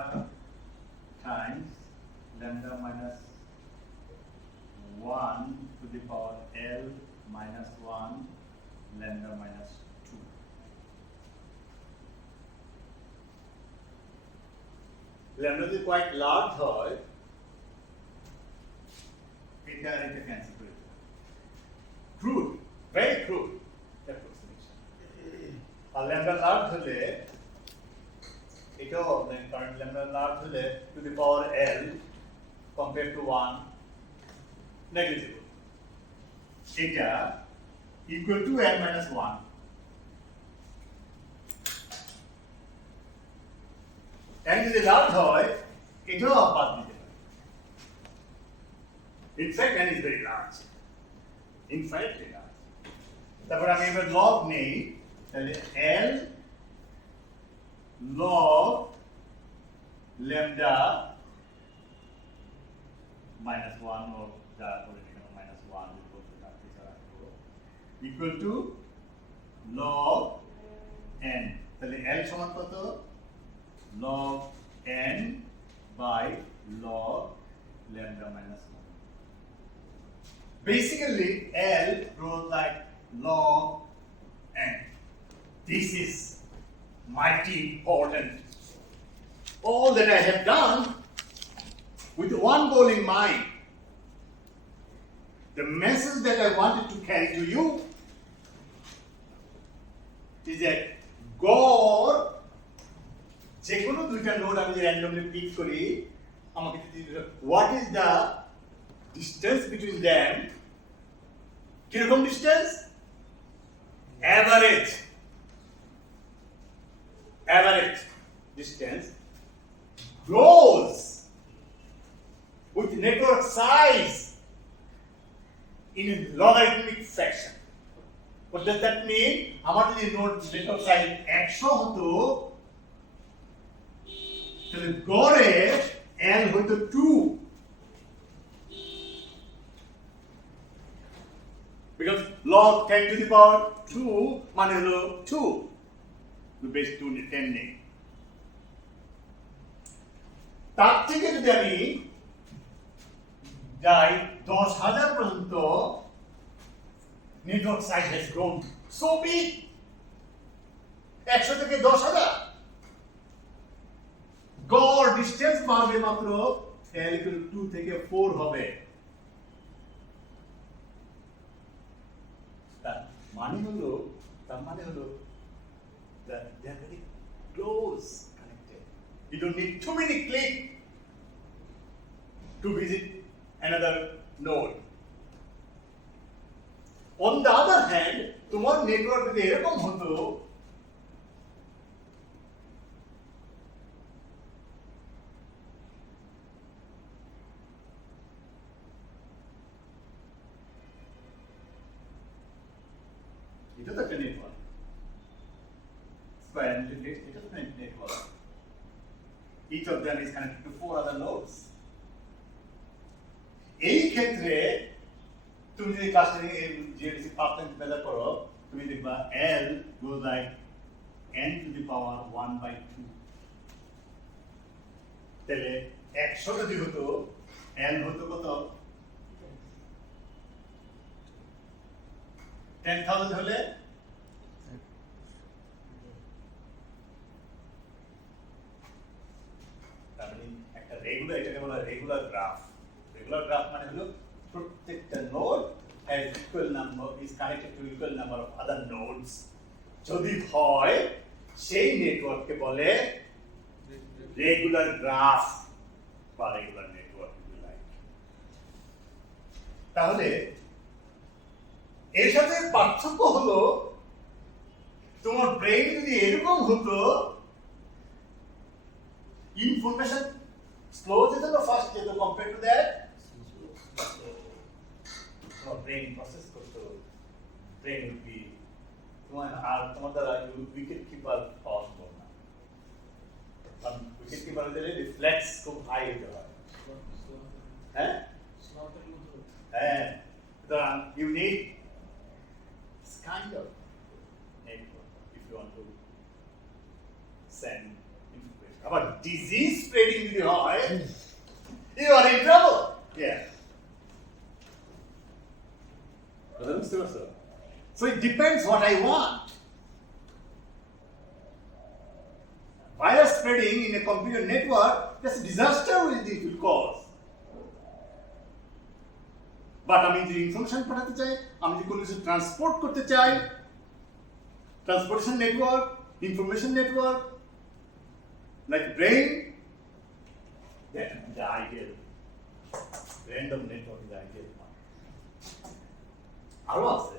times lambda minus 1 to the power L minus 1 lambda minus 2 lambda যদি quite large হয় এটা আর এটা ক্যান্সেল করে দেবে crude very crude approximation আর lambda large হলে এটাও কারণ lambda large হলে to the power L compared to 1 negligible এটা equal to n minus 1. n যদি large হয় এটাও বাদ দিতে পারে। In fact, n is very large. Infinitely large. তারপর আমি এবার log নেই, তাহলে L log lambda minus 1 or যা করে নিলাম minus 1 equal to log n, তাহলে L সমান কত? log n by log lambda minus 1. Basically, L grows like log n. This is mighty important. All that I have done with one goal in mind. The message that I wanted to carry to you is that God, যে কোনো দুইটা নোড আমি randomly pick করি, আমাকে what is the distance between them? কিরকম distance? Average distance grows with network size in a logarithmic fashion. What does that mean? আমার যদি node network size 100 হতো তাহলে গড়ে n হতো 2, because log 10 to the power 2 মানে হলো 2, the base 2 10 নেই। তার থেকে যদি আমি যাই 10,000 পর্যন্ত, network size has grown so big, 100 থেকে 10,000 গড় ডিসটেন্স বাড়বে মাত্র L equal to 2 থেকে 4 হবে। তার মানে হলো that they are very close connected. You don't need too many clicks to visit another node. On the other hand, তোমার নেটওয়ার্ক যদি এরকম হতো, এটা তো একটা নেটওয়ার্ক, square integrated, এটা তো একটা network, each of them is connected to 4 other nodes. এই ক্ষেত্রে তুমি যদি ক্লাস্টারিং জিওডিসি পার্সেন্ট মেজার করো, তুমি দেখবা L goes like n to the power 1/2. তাহলে 100 যদি হতো, L হতো কত? 10,000 হলে তার মানে একটা রেগুলার, এটাকে বলা রেগুলার গ্রাফ। রেগুলার গ্রাফ মানে হলো প্রত্যেকটা node has equal number, is connected to equal number of other nodes. যদি হয় সেই নেটওয়ার্ককে বলে রেগুলার গ্রাফ বা রেগুলার নেটওয়ার্ক। তাহলে এর সাথে পার্থক্য হলো, তোমার ব্রেইন যদি এরকম হতো, ইনফরমেশন স্লো যেত না ফাস্ট যেত কম্পেয়ার টু দ্যাট, তোমার ব্রেইন প্রসেস করতো, ব্রেইন উইল বি তোমার আর তোমার দ্বারা উইকেট কিপার পাওয়া সম্ভব না, কারণ উইকেট কিপার হতে গেলে রিফ্লেক্স খুব হাই হতে হয়। হ্যাঁ হ্যাঁ, সুতরাং you need kind of network if you want to send information. About disease spreading in the heart, you are in trouble. Yeah. So it depends what I want. Virus spreading in a computer network, that's a disaster it will cause. But আমি যদি ইনফরমেশন পাঠাতে চাই, আমি যদি কোনো কিছু ট্রান্সপোর্ট করতে চাই, transportation network, information network, like brain, the ideal random network is the ideal one. আরো আছে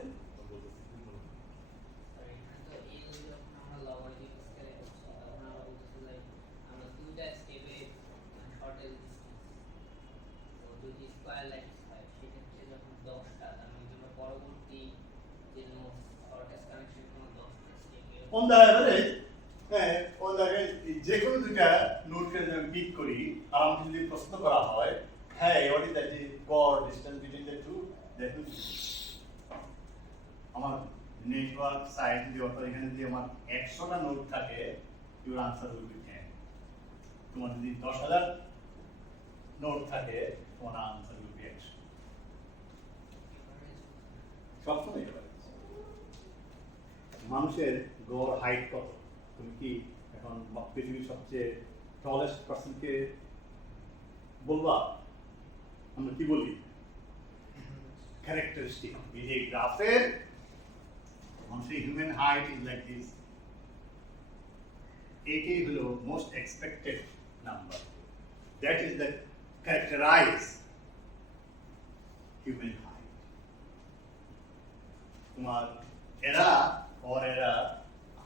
on the average, on the average, যে কোনো দুইটা নোডকে যদি আমি পিক করি আর আমাকে যদি প্রশ্ন করা হয় হ্যাঁ what is the gauge distance between the two, that will আমার নেটওয়ার্ক সাইট যদি অর্থাৎ এখানে যদি আমার 100টা নোড থাকে your answer will be 10. তোমার যদি 10,000 নোড থাকে তোমার আনসার will be 100. সবসময় এটা মানুষের গড় হাইট কত? তুমি কি এখন পৃথিবীর সবচেয়ে টলেস্ট পার্সনকে বলবা? আমরা কি বলি? ক্যারেক্টারিস্টিক। এই যে গ্রাফের মানুষের human height is like this. এটাই হলো most expected number. That is the characterise human height. তোমার এরা or era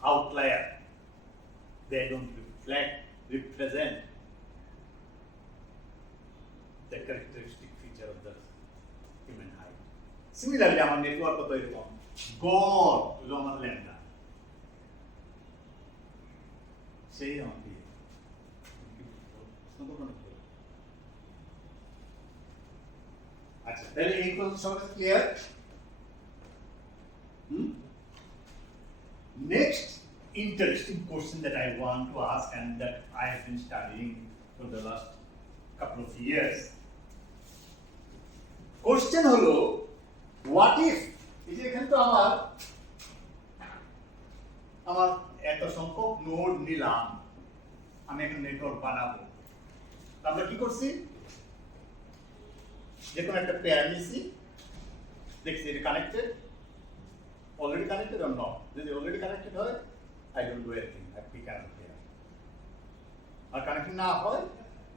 outlier, they don't represent the characteristic feature of the human height. Similarly, our network কত এরকম গড় হলো আমার ল্যাম্ডা, সেই আমাকে আচ্ছা তাহলে এই কথা সবার clear? Next interesting question that I want to ask and that I have been studying for the last couple of years. Question holo, what if এই যে এখানে তো আমার এত সংখ্যক নোড নিলাম, আমি একটা নেটওয়ার্ক বানাবো, আমরা কি করছি? যে কোনো একটা পেয়ার নিছি, দেখছি এটা connected, already connected or not? If they already connected হয়, I don't do anything. I pick up here. Or connected না হয়,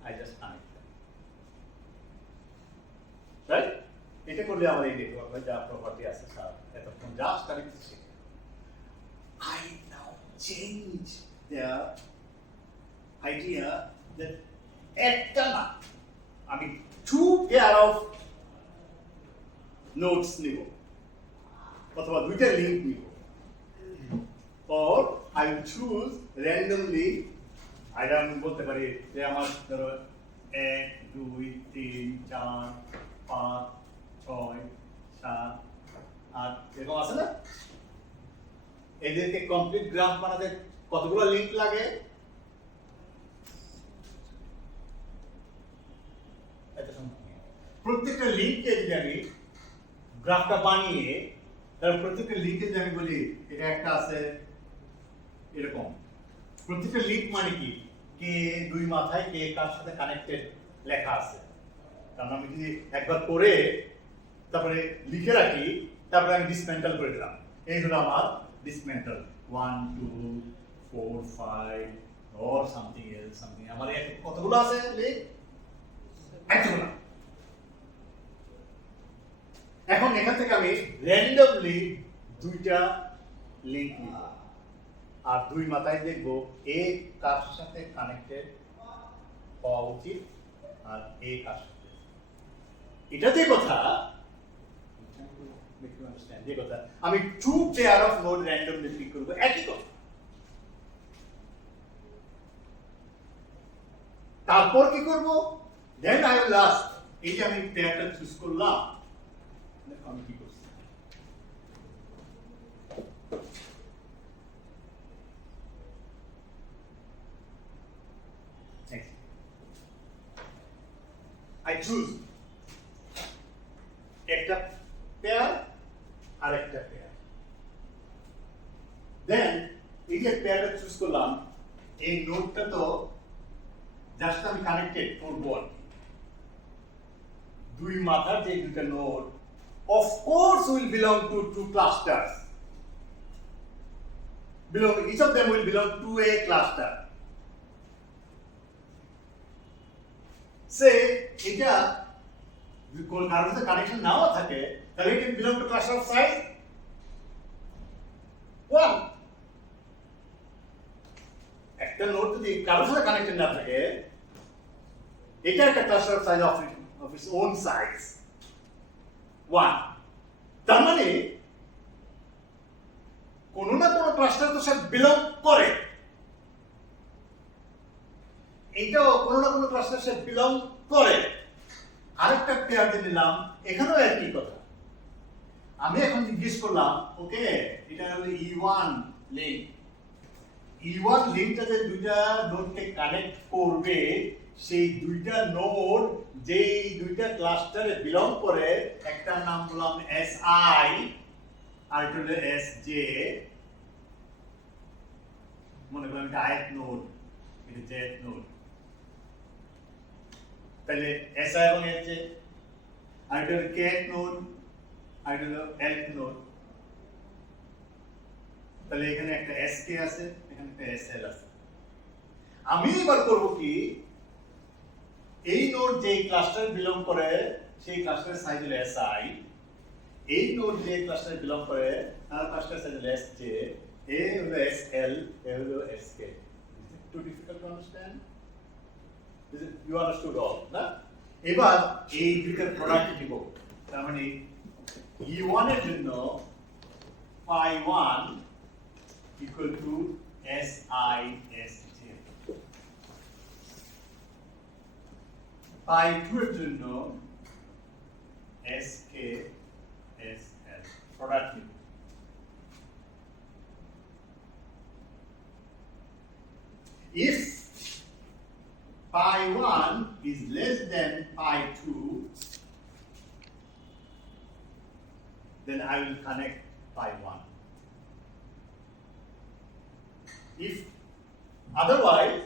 I just connect them. Right? এটা করলে আমার এই নেটওয়ার্ক হয়, যা প্রপার্টি আছে স্যার এতক্ষণ যা স্টাডি করছি। I now change the idea that একটা না আমি two pair of nodes নিব অথবা দুইটা লিংক নিব, or I will choose randomly, আমি বলতে পারি যে আমার ধরো 1 2 3 4 5 6 7 8 এরকম আছে না? এদেরকে কমপ্লিট গ্রাফ বানাতে কতগুলো লিংক লাগে? প্রত্যেকটা লিংককে যদি আমি গ্রাফটা বানিয়ে তার প্রত্যেকটা লিংকে যদি আমি বলি এটা একটা আছে এরকম, প্রত্যেকটা লিংক মানে কি কে দুই মাথায় কে কার সাথে কানেক্টেড লেখা আছে, কারণ আমি যদি একবার করে তারপরে লিখে রাখি তারপরে আমি ডিসমেন্টাল করে দিলাম, এই হলো আমার ডিসমেন্টাল 1 2 4 5 or something else something, আমার কতগুলো আছে লিংক? এতগুলো। এখন এখান থেকে আমি র্যান্ডমলি দুইটা লিংক নিব আর দুই মাথায় দেখব এ কার সাথে কানেক্টেড হওয়া উচিত আর এ কার সাথে। এটা যে কথা যে কথা আমি two pair of node randomly pick করব, একই কথা। তারপর কি করব? দেন আই উইল আস্ক, এই যে আমি পেয়ারটা চুজ করলাম আমি কি করছি? I choose একটা পেয়ার আর একটা পেয়ার, দেন এই যে পেয়ারটা চুজ করলাম এই নোডটা তো জাস্ট আমি কানেক্টেড করবো আর কি, দুই মাথার যে দুটো node of course will belong to two clusters. Each of them will belong to a cluster. Say, এটা যদি কারোর সাথে কানেকশন নাও থাকে তাহলে it can belong to cluster of size 1. একটা নোড যদি কারোর সাথে কানেক্টেড না থাকে এটা একটা cluster of size of its own size 1. তার মানে কোন না কোন ক্লাস্টার তো সব বিলং করে, এইটাও কোন না কোন ক্লাস্টার সব বিলং করে। আরেকটা পেয়ার দিয়ে নিলাম, এখানেও একই কথা। আমি এখন জিজ্ঞেস করলাম ওকে এটা হলো E1 লিংক, E1 লিংকটা যে দুইটা নোডকে কানেক্ট করবে সেই দুইটা নোড যেই দুইটা ক্লাস্টারে বিলং করে, একটার নাম বললাম SI আর এটা হলো SJ। মনে করেন এটা ith নোড, এটা jth নোড, তাহলে SI এবং SJ, আর এটা হলো kth নোড আর এটা হলো lth নোড। তাহলে এখানে একটা SK আছে, এখানে একটা SL আছে। আমি এবার করব কি, এই নোড যে ক্লাস্টার বিলং করে সেই ক্লাস্টারের সাইজ হলো SI, এই নোড যে ক্লাস্টারে বিলং করে তার ক্লাস্টারের সাইজ হলো SJ, এ হলো SL, এ হলো SK। Is it too difficult to understand? Is it, you understood all, না? এবার এই দুইটার প্রোডাক্ট দিব, তার মানে E1 এর জন্য phi 1 equal to SI SJ, phi 2 এর জন্য SK SL প্রোডাক্ট নিব। If phi 1 is less than phi 2, then I will connect phi 1. If otherwise,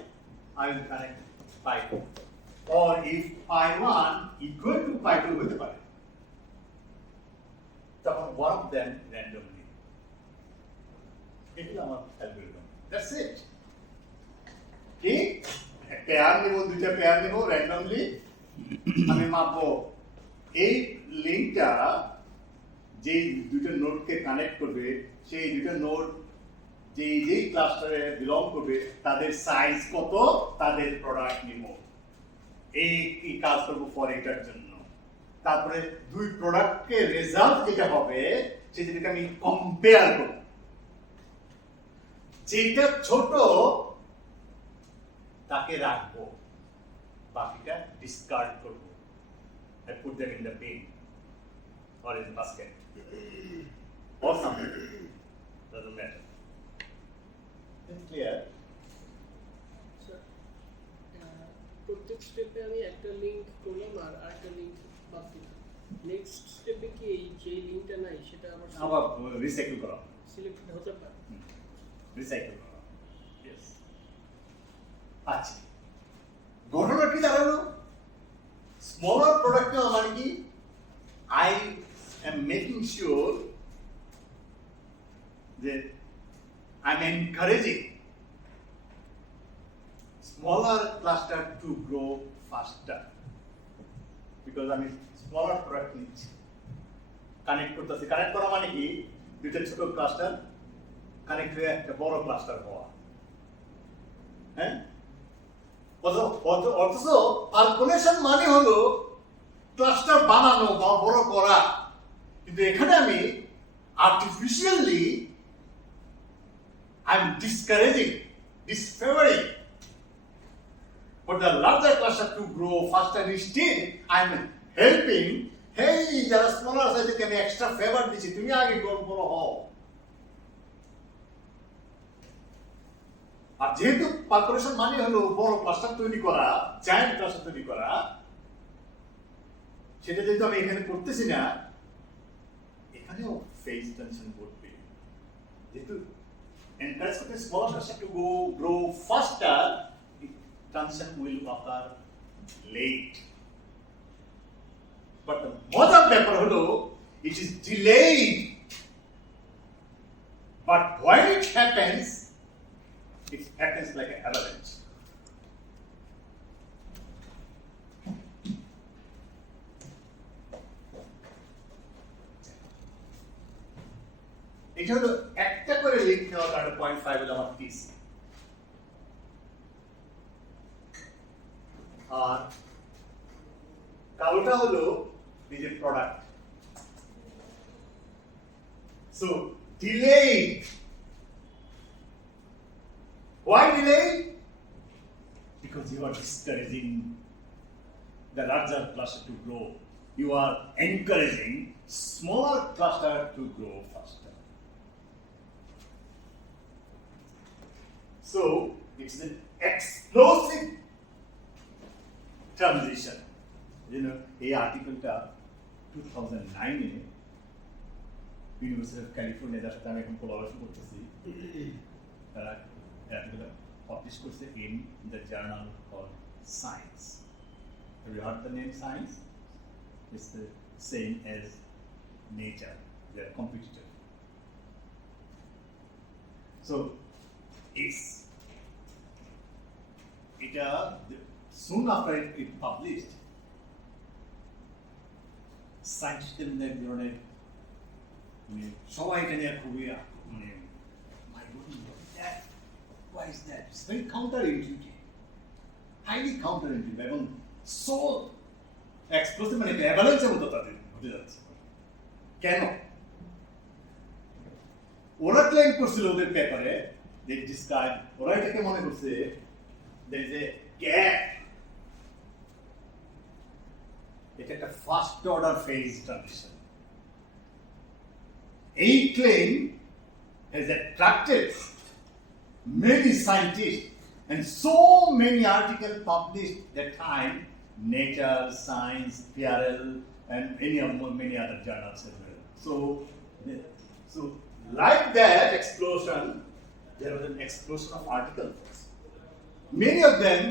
I will connect phi 2. Or if phi 1 equal to phi 2 হতে পারে, তখন one of them randomly। এটি আমার algorithm. That's it. কি পেয়ার নেব, দুইটা পেয়ার নেব র্যান্ডমলি, আমি মাপবো এই লিংকটা যে দুইটা নোডকে কানেক্ট করবে সেই দুইটা নোড যেই ক্লাস্টারে বিলং করবে তাদের সাইজ কত, তাদের প্রোডাক্ট নিব, এই কাজ করবো ফর এটার জন্য। তারপরে দুই প্রোডাক্টকে রেজাল্ট যেটা হবে সেটাকে আমি কম্পেয়ার করব, যেটা ছোট তাকে রাখবো, বাকিটা ডিসকার্ড করব। I put them in the bin or in the basket or something, doesn't matter. Is it clear? Sir প্রত্যেক স্টেপে আমি একটা লিংক করলাম আর আরেকটা লিংক বাদ দিলাম, নেক্সট স্টেপে কি এই যে লিংকটা নাই সেটা আবার রিসাইকেল করা, সিলেক্টেড হতে পারে, রিসাইকেল করা। Yes. আচ্ছা, ঘটনা কি দাঁড়ালো? স্মলার প্রোডাক্ট মানে কি, I am making sure that I'm encouraging smaller cluster to grow faster because আমি smaller product নিচ্ছি, কানেক্ট করতেছি। কানেক্ট করা মানে কি, দুইটা ছোট ক্লাস্টার কানেক্ট হয়ে একটা বড় ক্লাস্টার হওয়া। হ্যাঁ, অথচ পার্কোলেশন মানে হলো ক্লাস্টার বানানো বা বড় করা, কিন্তু এখানে আমি artificially I am discouraging, disfavoring for the larger cluster to grow faster. Instead, I am helping, hey, যারা স্মলার আছে আমি এক্সট্রা ফেভার দিচ্ছি, তুমি আগে বড় হও। আর যেহেতু পার্কোলেশন মানে হলো বড় ক্লাস্টার তৈরি করা, জায়ান্ট ক্লাস্টার তৈরি করা, সেটা যেহেতু আমি এখানে করতেছি না, এখানেও ফেজ টেনশন ঘটবে। যেহেতু encourage the small cluster to grow faster, tension will occur late. But the mother ব্যাপার হলো it is delayed. But when it happens like an avalanche. এটা হলো একটা করে লিঙ্ক নেওয়ার কারণে 0.5 হলো আমার টিসি। আর কালোটা হলো এই যে product. So delayed. Why delayed? Because you are discouraging the larger cluster to grow. You are encouraging smaller cluster to grow faster. So it's an explosive transition. You know, এই আর্টিকেলটা 2009 ইউনিভার্সিটি অফ ক্যালিফোর্নিয়া, যার সাথে আমি এখন collaboration করতেছি, তারা আর্টিকেলটা publish করছে in the journal called Science. Have you heard the name Science? It's the same as Nature. They are competitive. So soon after it published, scientists in the journal, সবাই এটা নিয়ে খুবই my goodness, that, why is that? It's very counterintuitive, highly counterintuitive, এবং so explosive, মানে অ্যাভালান্সের মতো তাদের ঘটে যাচ্ছে। কেন? ওরা ক্লেম করছিল ওদের পেপারে, they describe, ওরা এটাকে মনে করছে there is a gap, এটা একটা ফার্স্ট অর্ডার ফেজ ট্রানজিশন। এই claim has attracted many scientists and so many articles published that time, Nature, Science, PRL, and many other journals as well. So like that explosion, there was an explosion of articles. Many of them,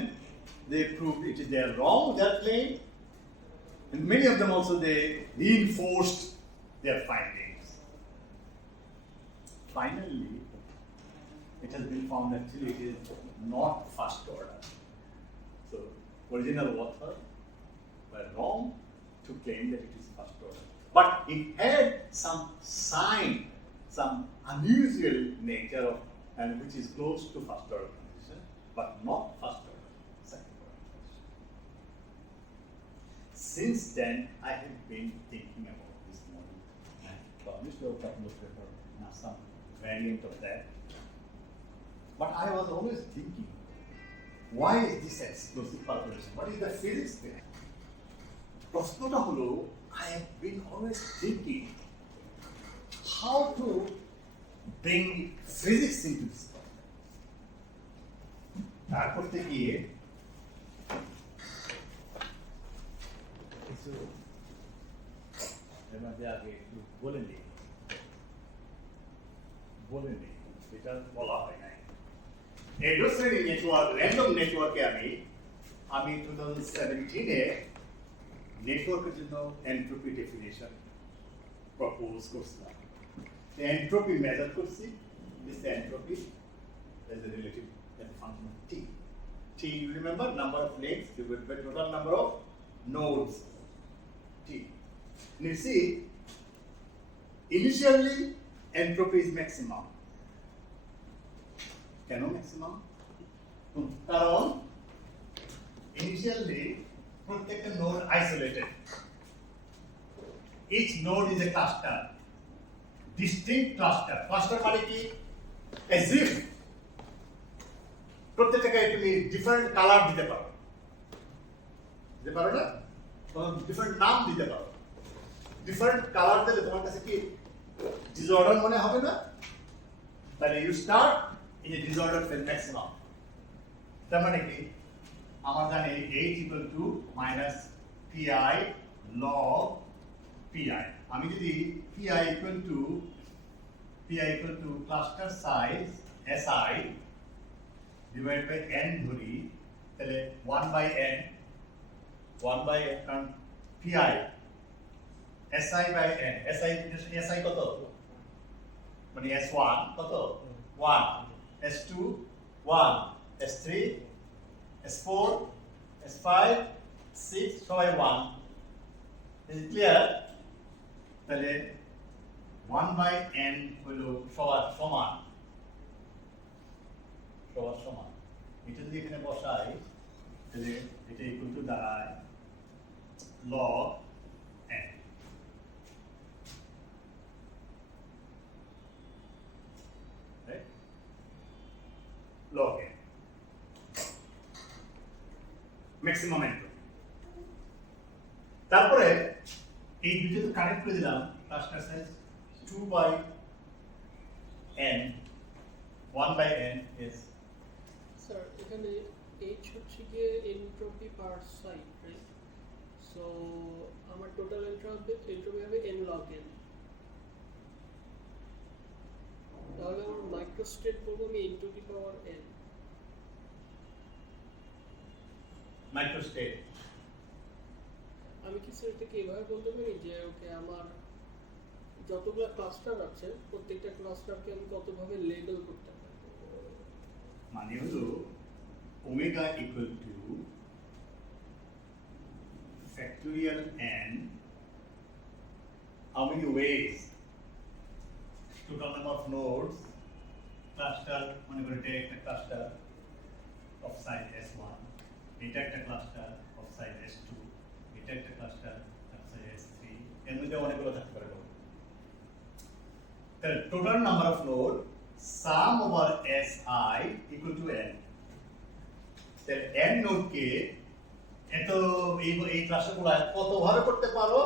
they proved they are wrong, their claim, and many of them also they reinforced their findings. Finally, it has been found actually it is not first order. So, original author were wrong to claim that it is first order. But it had some sign, some unusual nature of, and which is close to first order condition, but not first order, second order condition. Since then, I have been thinking about this model and published a couple of papers, some variant of that. But I was always thinking, why is this explosive percolation? What is the physics behind it? প্রশ্নটা হলো, I have been always thinking how to bring physics into this problem. তারপর থেকে কিছু এর মধ্যে আগে একটু বলে নিই, এটা বলা হয় নাই। এডোসেরি নেটওয়ার্ক, র্যান্ডম নেটওয়ার্কে আমি 2017-এ নেটওয়ার্কের জন্য এন্ট্রপি ডেফিনেশন প্রপোজ করছিলাম। এন্ট্রপি মেজার করছি, this entropy is a relative function of T. T, you remember, number of links, you will get total number of nodes, T. And you see, initially, entropy is maximum. কেন maximum? কারণ initially, প্রত্যেকটা node isolated. Each node is a cluster, distinct cluster. Cluster মানে কি? As if প্রত্যেকটাকে তুমি different colour দিতে পারো না? ডিফারেন্ট নাম দিতে পারো। ডিফারেন্ট কালার দিলে তোমার কাছে কি ডিসঅর্ডার মনে হবে না? তাহলে you start in a disorder phase maximum. তার মানে কি আমরা জানি h - pi log pi। আমি যদি pi equal to cluster size si divided by n ধরি, তাহলে 1/n কারণ pi si by n, si কত, মানে s1 কত 1, s2 1, s3 s4 s5 6 সবাই 1। Is it clear? তাহলে 1/n হলো সবার সমান, সবার সমান। এটা যদি এখানে বসাই তাহলে এটা ইকুয়াল টু দাঁড়ায় log n, right? log n maximum entropy. তারপরে এই দুটোকে কানেক্ট করে দিলাম, cluster size 2/n 1/n is sir এখানে h হচ্ছে গিয়ে এন্ট্রপি পার সাইট, রাইট? সো আমার টোটাল এন্ট্রপি হবে n log n। তাহলে আমার মাইক্রোস্টেট বলবো আমি n টু দি পাওয়ার n। মাইক্রোস্টেট। আমি কি স্যার এটাকে এভাবে বলতে পারি যে ওকে আমার যতগুলো ক্লাস্টার আছে প্রত্যেকটা ক্লাস্টারকে আমি কতভাবে লেবেল করতে পারি? মানে হলো omega equal to factorial n, how many ways, total number of nodes, cluster, মনে করে এটা একটা ক্লাস্টার of size s1, এটা একটা ক্লাস্টার of size s2, এটা একটা ক্লাস্টার of size s3, এর মধ্যে অনেকগুলো থাকতে পারে। তাহলে total number of node sum over si equal to n। তাহলে n নোডকে এত এই ক্লাসগুলো কত ভাবে করতে পারো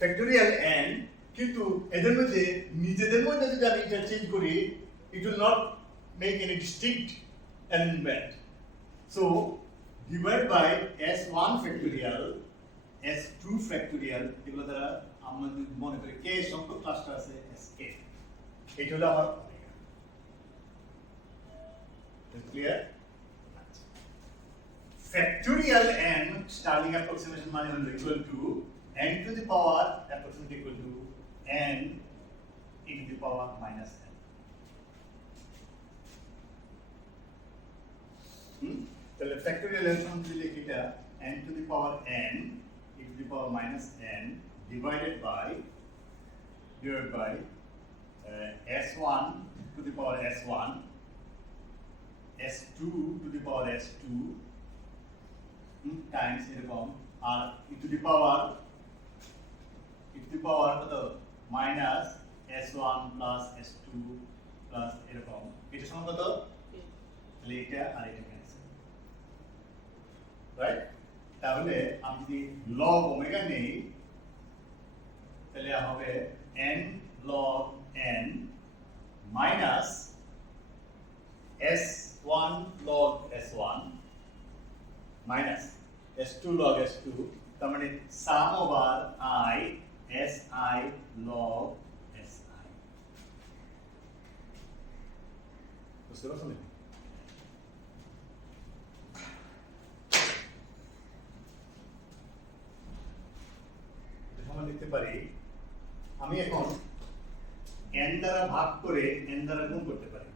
ফ্যাক্টোরিয়াল n, কিন্তু এদের মধ্যে নিজেদের মধ্যে যদি আমি ইন্টারচেঞ্জ করি it will not make any distinct element, so divide by s1 factorial s2 factorial, এগুলো দ্বারা আমরা যদি মনে করি k সংখ্যক ক্লাস্টার আছে sk, এটা হলো আমার clear. Factorial n Stirling approximation মানে হলো equal to n to the power approximately equal to n e to the power minus n। তাহলে factorial n সমান যদি লিখি এটা n to the power n e to the power minus n divided by s1 to the power s1 s2 to the power s2 times এরকম আর e to the power কত minus s1 plus s2 plus এরকম, এটা সমান কত? তাহলে এটা আর এটা cancel, right? তাহলে আমি যদি log ওমেগা নেই তাহলে হবে n log n minus s1 log s1 minus s2 log s2, তার মানে sum over I si log si। বুঝতে পারছেন? আমরা লিখতে পারি আমি এখন n দ্বারা ভাগ করে n দ্বারা গুণ করতে পারি,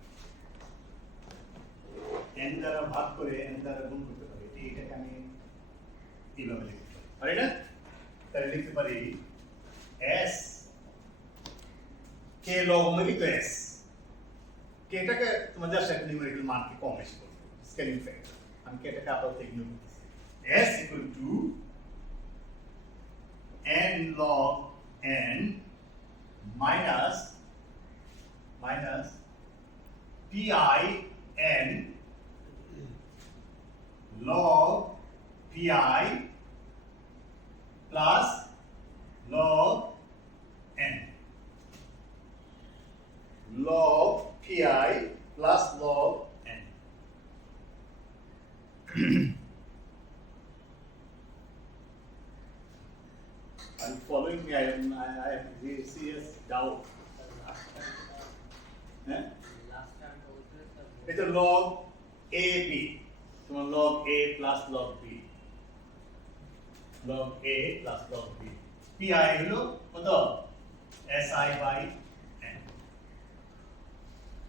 n দ্বারা ভাগ করে n দ্বারা গুণ করতে পারি, এটাকে আমি এইভাবে লিখতে পারি না? তাহলে লিখতে পারি s k log ওমেগা তো s, k টাকে তোমার জাস্ট একটা নিউমেরিক্যাল মানকে কম বেশি করবে, স্কেলিং ফ্যাক্টর, আমি k টাকে আপাতত ইগনোর করতেছি। s equal to n log n minus pi n log pi plus log n, log pi plus log n। Are you following me? I have serious doubt. It's a log AB. So log A plus log B. Log A plus log B. PI হলো কত? SI by N.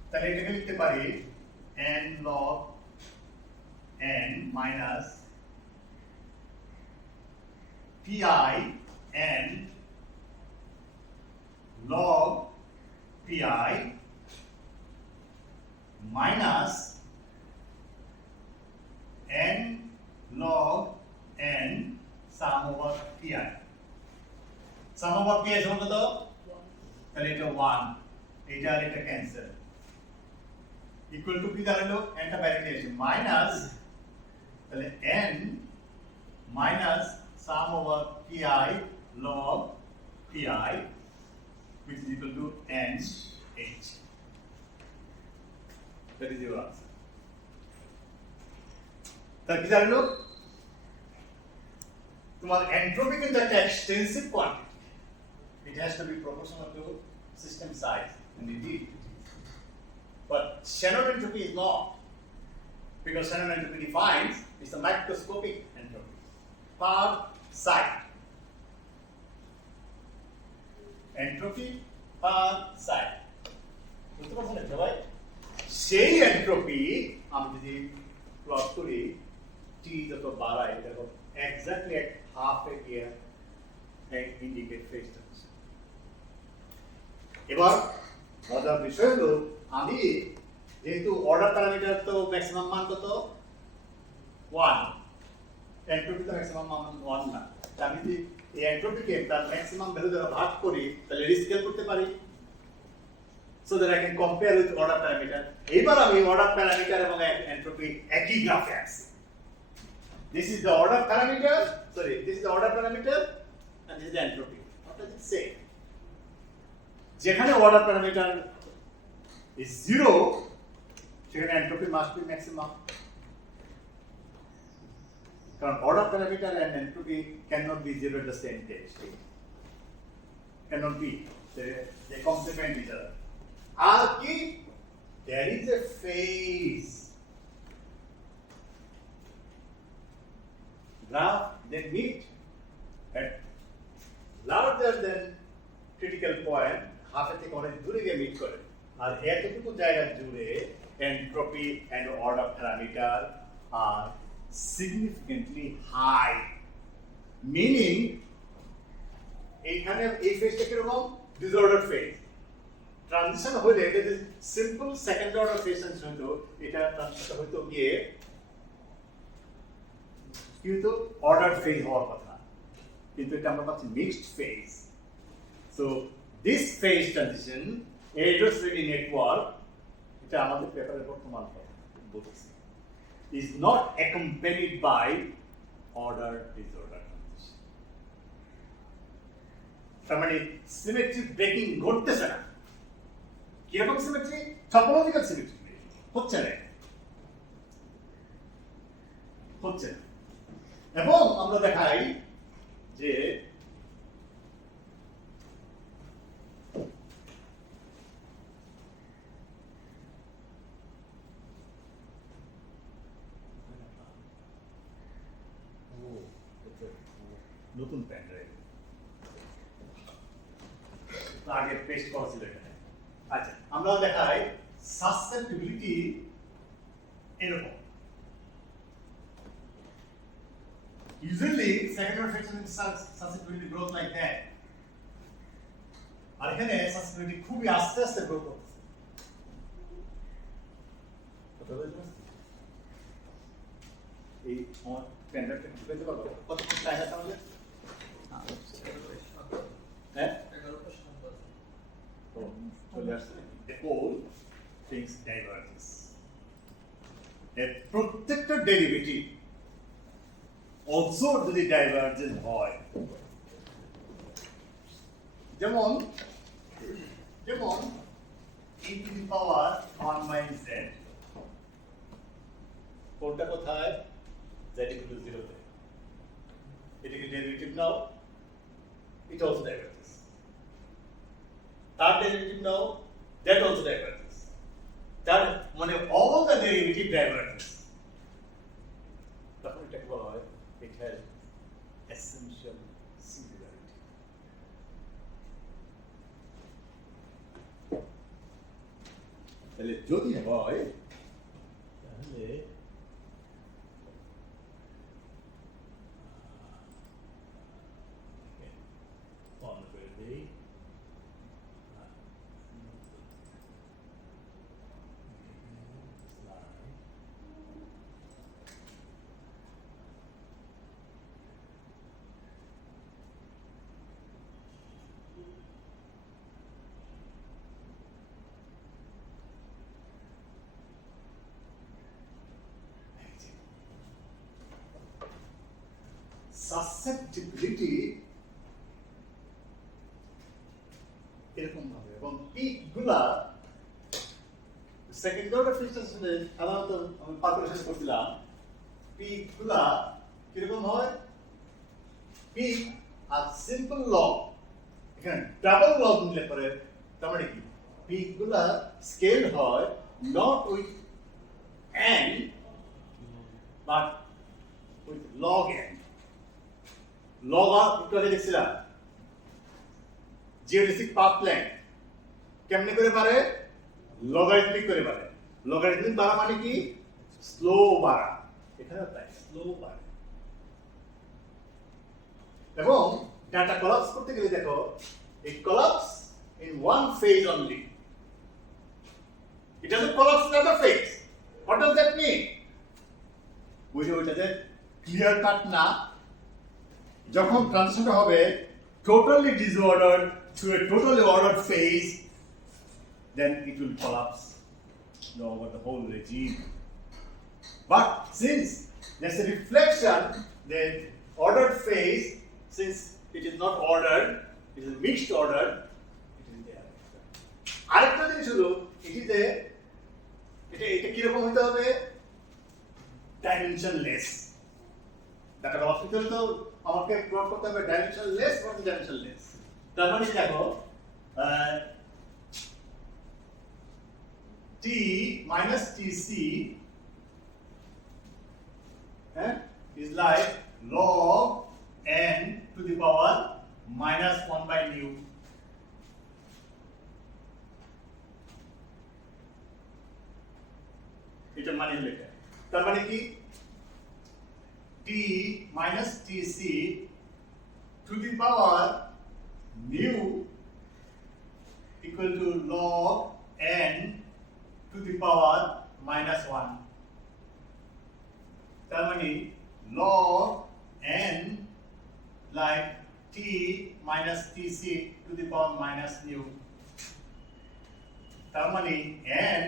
তাহলে এটাকে লিখতে পারি N log N minus PI N log pi minus n log n sum over pi. Sum over pi সমান কত? তাহলে এটা 1, এটা আর এটা ক্যান্সেল। ইকুয়াল টু কি দাঁড়ালো? n টা বাইরে নিয়ে আসি মাইনাস তাহলে n minus sum over pi log pi which is equal to n h. That is your answer. তাহলে কি দাঁড়ালো? তোমার entropy কিন্তু একটা extensive quantity. It has to be proportional to system size, and indeed it is. But Shannon entropy is not, because Shannon entropy defines it's a microscopic entropy per site. Entropy per site. বুঝতে পারছেন না ভাই? সেই এন্ট্রপি আমি যদি প্লট করি t যত বাড়াই দেখো exactly at half a year indicate phase transition. এবার মজার বিষয় হলো আমি যেহেতু অর্ডার প্যারামিটার তো ম্যাক্সিমাম মান কত 1, এন্ট্রপি তো ম্যাক্সিমাম মান 1 না, আমি যদি এই এন্ট্রপিকে তার ম্যাক্সিমাম ভ্যালু দ্বারা ভাগ করি তাহলে রিস্কেল করতে পারি, so that I can compare with order parameter. এবার আমি order parameter এবং entropy একই গ্রাফে আছি। This is the order parameter, this is the order parameter and this is the entropy. What does it say? যেখানে order parameter is 0, সেখানে entropy must be maximum. কারণ order parameter and entropy cannot be 0 at the same time. Cannot be. They complement each other. আর কি there is a phase graph they meet at larger than critical point half থেকে অনেক দূরে গিয়ে মিট করে, আর এতটুকু জায়গা জুড়ে entropy and order parameter are significantly high, meaning এইখানে এই ফেজটা কিরকম disordered phase. ট্রানজিশন হলে এটা যে simple second order phase transition হতো, এটা ট্রানজিশন হতো গিয়ে কিন্তু অর্ডার ফেজ হওয়ার কথা, কিন্তু এটা আমরা পাচ্ছি mixed phase. So this phase transition এডোসফেরি নেটওয়ার্ক, এটা আমাদের পেপারে বর্তমান বলতেছি, is not accompanied by order disorder transition. তার মানে সিমেট্রি ব্রেকিং ঘটতেছে না। কিরকম সিমেট্রি? টপোলজিক্যাল সিমেট্রি হচ্ছে না, এবং আমরা দেখাই যে নতুন প্যান ড্রাইভ আগে পেস্ট করা ছিল এখানে। আচ্ছা, আমরা দেখাই সাসেপ্টিবিলিটি এরকম। Usually second order fraction susceptibility growth like that, আর এখানে susceptibility খুবই আস্তে আস্তে গ্রো করছে। এই প্যান্ডারটা বুঝতে পারবো কত টাইম আছে আমাদের? হ্যাঁ 11:07 চলে আসছে। all things diverges, এর প্রত্যেকটা ডেরিভেটিভ অলসো যদি ডাইভারজেন্ট হয়, যেমন e to the power 1 minus z, কোনটা কোথায়? z equal to 0 তে। এটাকে ডেরিভেটিভ নাও, it also diverges. তার ডেরিভেটিভ নাও, that also diverges. তার মানে all the derivative diverges. তখন এটাকে বলা হয় it has essential singularity. তাহলে যদি হয় তাহলে on করে দেই সাসেপ্টিবিলিটি এরকম ভাবে এবং পিক গুলা সেকেন্ড অর্ডার ফিল্টার আসলে সাধারণত আমি পার্কুলেশন করছিলাম পিক গুলা কিরকম হয় পিক আর সিম্পল লগ এখানে ডাবল লগ নিলে পরে তার মানে কি পিক গুলা স্কেল হয় not with n but with log n log r একটু আগে দেখছিলাম জিওমেট্রিক পাথ লেংথ কেমনে করে পারে লগারিথমিক করে পারে লগারিথমিক বাড়া মানে কি স্লো বাড়া এখানে তাই স্লো বাড়ে এবং ডাটা কলাপস করতে গেলে দেখো it collapse in one phase only it doesn't collapse in other phase what does that mean বুঝে ওইটাতে ক্লিয়ার কাট না যখন ট্রানজিশনটা হবে totally disordered to a totally ordered phase then it will collapse over the whole regime but since there's a reflection the ordered phase since it is not ordered it is a mixed order it is there আরেকটা জিনিস হলো এটিতে এটা কি রকম হতে হবে dimensionless data hospital তো আমাকে প্লট করতে হবে dimensionless or dimensionless তার মানে দেখো t minus tc is like log n to the power minus 1 by nu এটা মানে হলো এটা তার মানে কি t minus tc to the power mu equal to log n to the power minus 1 তার মানে log n like t minus tc to the power minus mu তার মানে n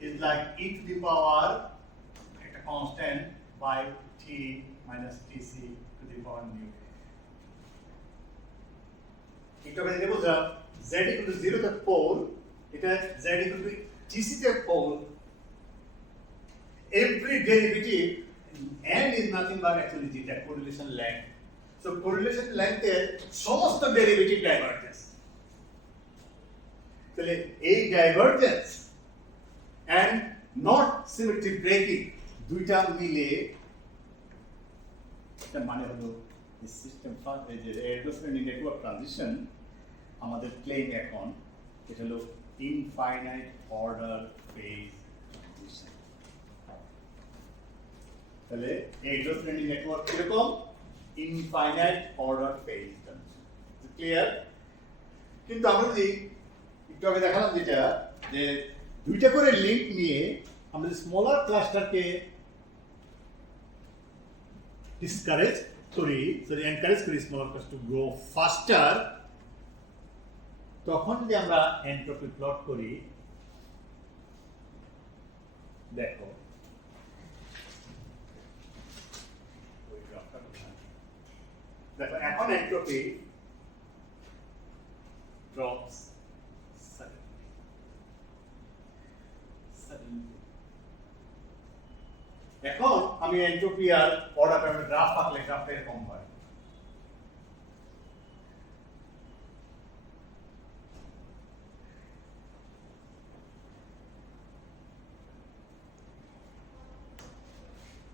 is like e to the power a constant by t minus tc to the power mu এটা আমরা দেব যা z equal to 0 তে পোল এটা z equal to tc তে pole every derivative n is nothing but actually zeta correlation length so correlation length এর সমস্ত derivative divergence তাহলে এই divergence and not symmetry breaking দুইটা মিলে এটা মানে হলো এই সিস্টেম এই যে এডজস্টমেন্ট নেটওয়ার্ক ট্রানজিশন আমাদের ক্লেম এখন এটা হলো ইনফাইনাইট অর্ডার ফেজ ট্রানজিশন তাহলে এডজস্টমেন্ট নেটওয়ার্ক কিরকম infinite order phase transition clear কিন্তু আমরা যদি একটু আগে দেখালাম যেটা যে দুইটা করে লিংক নিয়ে আমরা স্মলার ক্লাস্টারকে ডিসকারেজ করি যদি এনকারেজ করি স্মলার ক্লাস্টার টু গ্রো ফাস্টার তখন যদি আমরা এন্ট্রপি প্লট করি দেখো দেখো এখন এন্ট্রপি drops এখন আমি এন্ট্রপি আর অর্ডার প্যারামিটার গ্রাফ আঁকলে গ্রাফটা এরকম হয়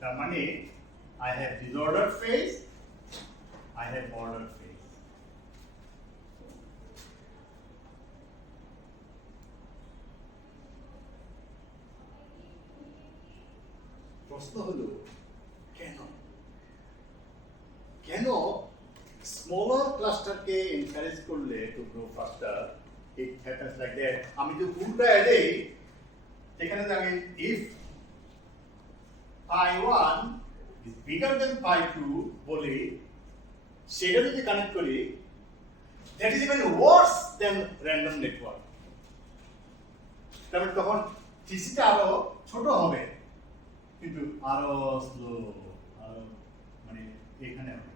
তার মানে I have disordered phase I have ordered phase প্রশ্ন হলো কেন কেন স্মলার ক্লাস্টারকে এনকারেজ করলে টু গ্রো ফাস্টার ইট হ্যাপেন্স লাইক দ্যাট আমি যদি উল্টা দেই এখানে আমি if pi1 is bigger than pi2 বলি সেটা যদি কানেক্ট করি that is even worse than random network তাহলে তখন টিসিটা আরো ছোট হবে কিন্তু আরো স্লো আরো মানে এখানে হবে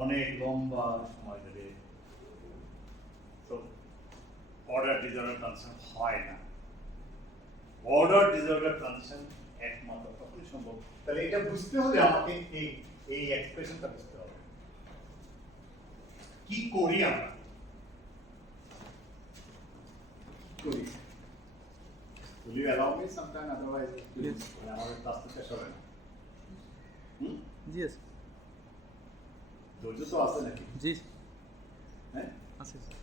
অনেক লম্বা সময় ধরে তো অর্ডার ডিসঅর্ডার ট্রানজিশন হয় না। অর্ডার ডিসঅর্ডার ট্রানজিশন একমাত্র তখনই সম্ভব। তাহলে এটা বুঝতে হলে আমাকে এই এক্সপ্রেশনটা বুঝতে হবে। কি করি আমরা? করি will you allow me sometime, otherwise Yes. আমাদের ক্লাস তো শেষ হবে না। Yes. ধৈর্য তো আছে নাকি? জি হ্যাঁ আছে স্যার।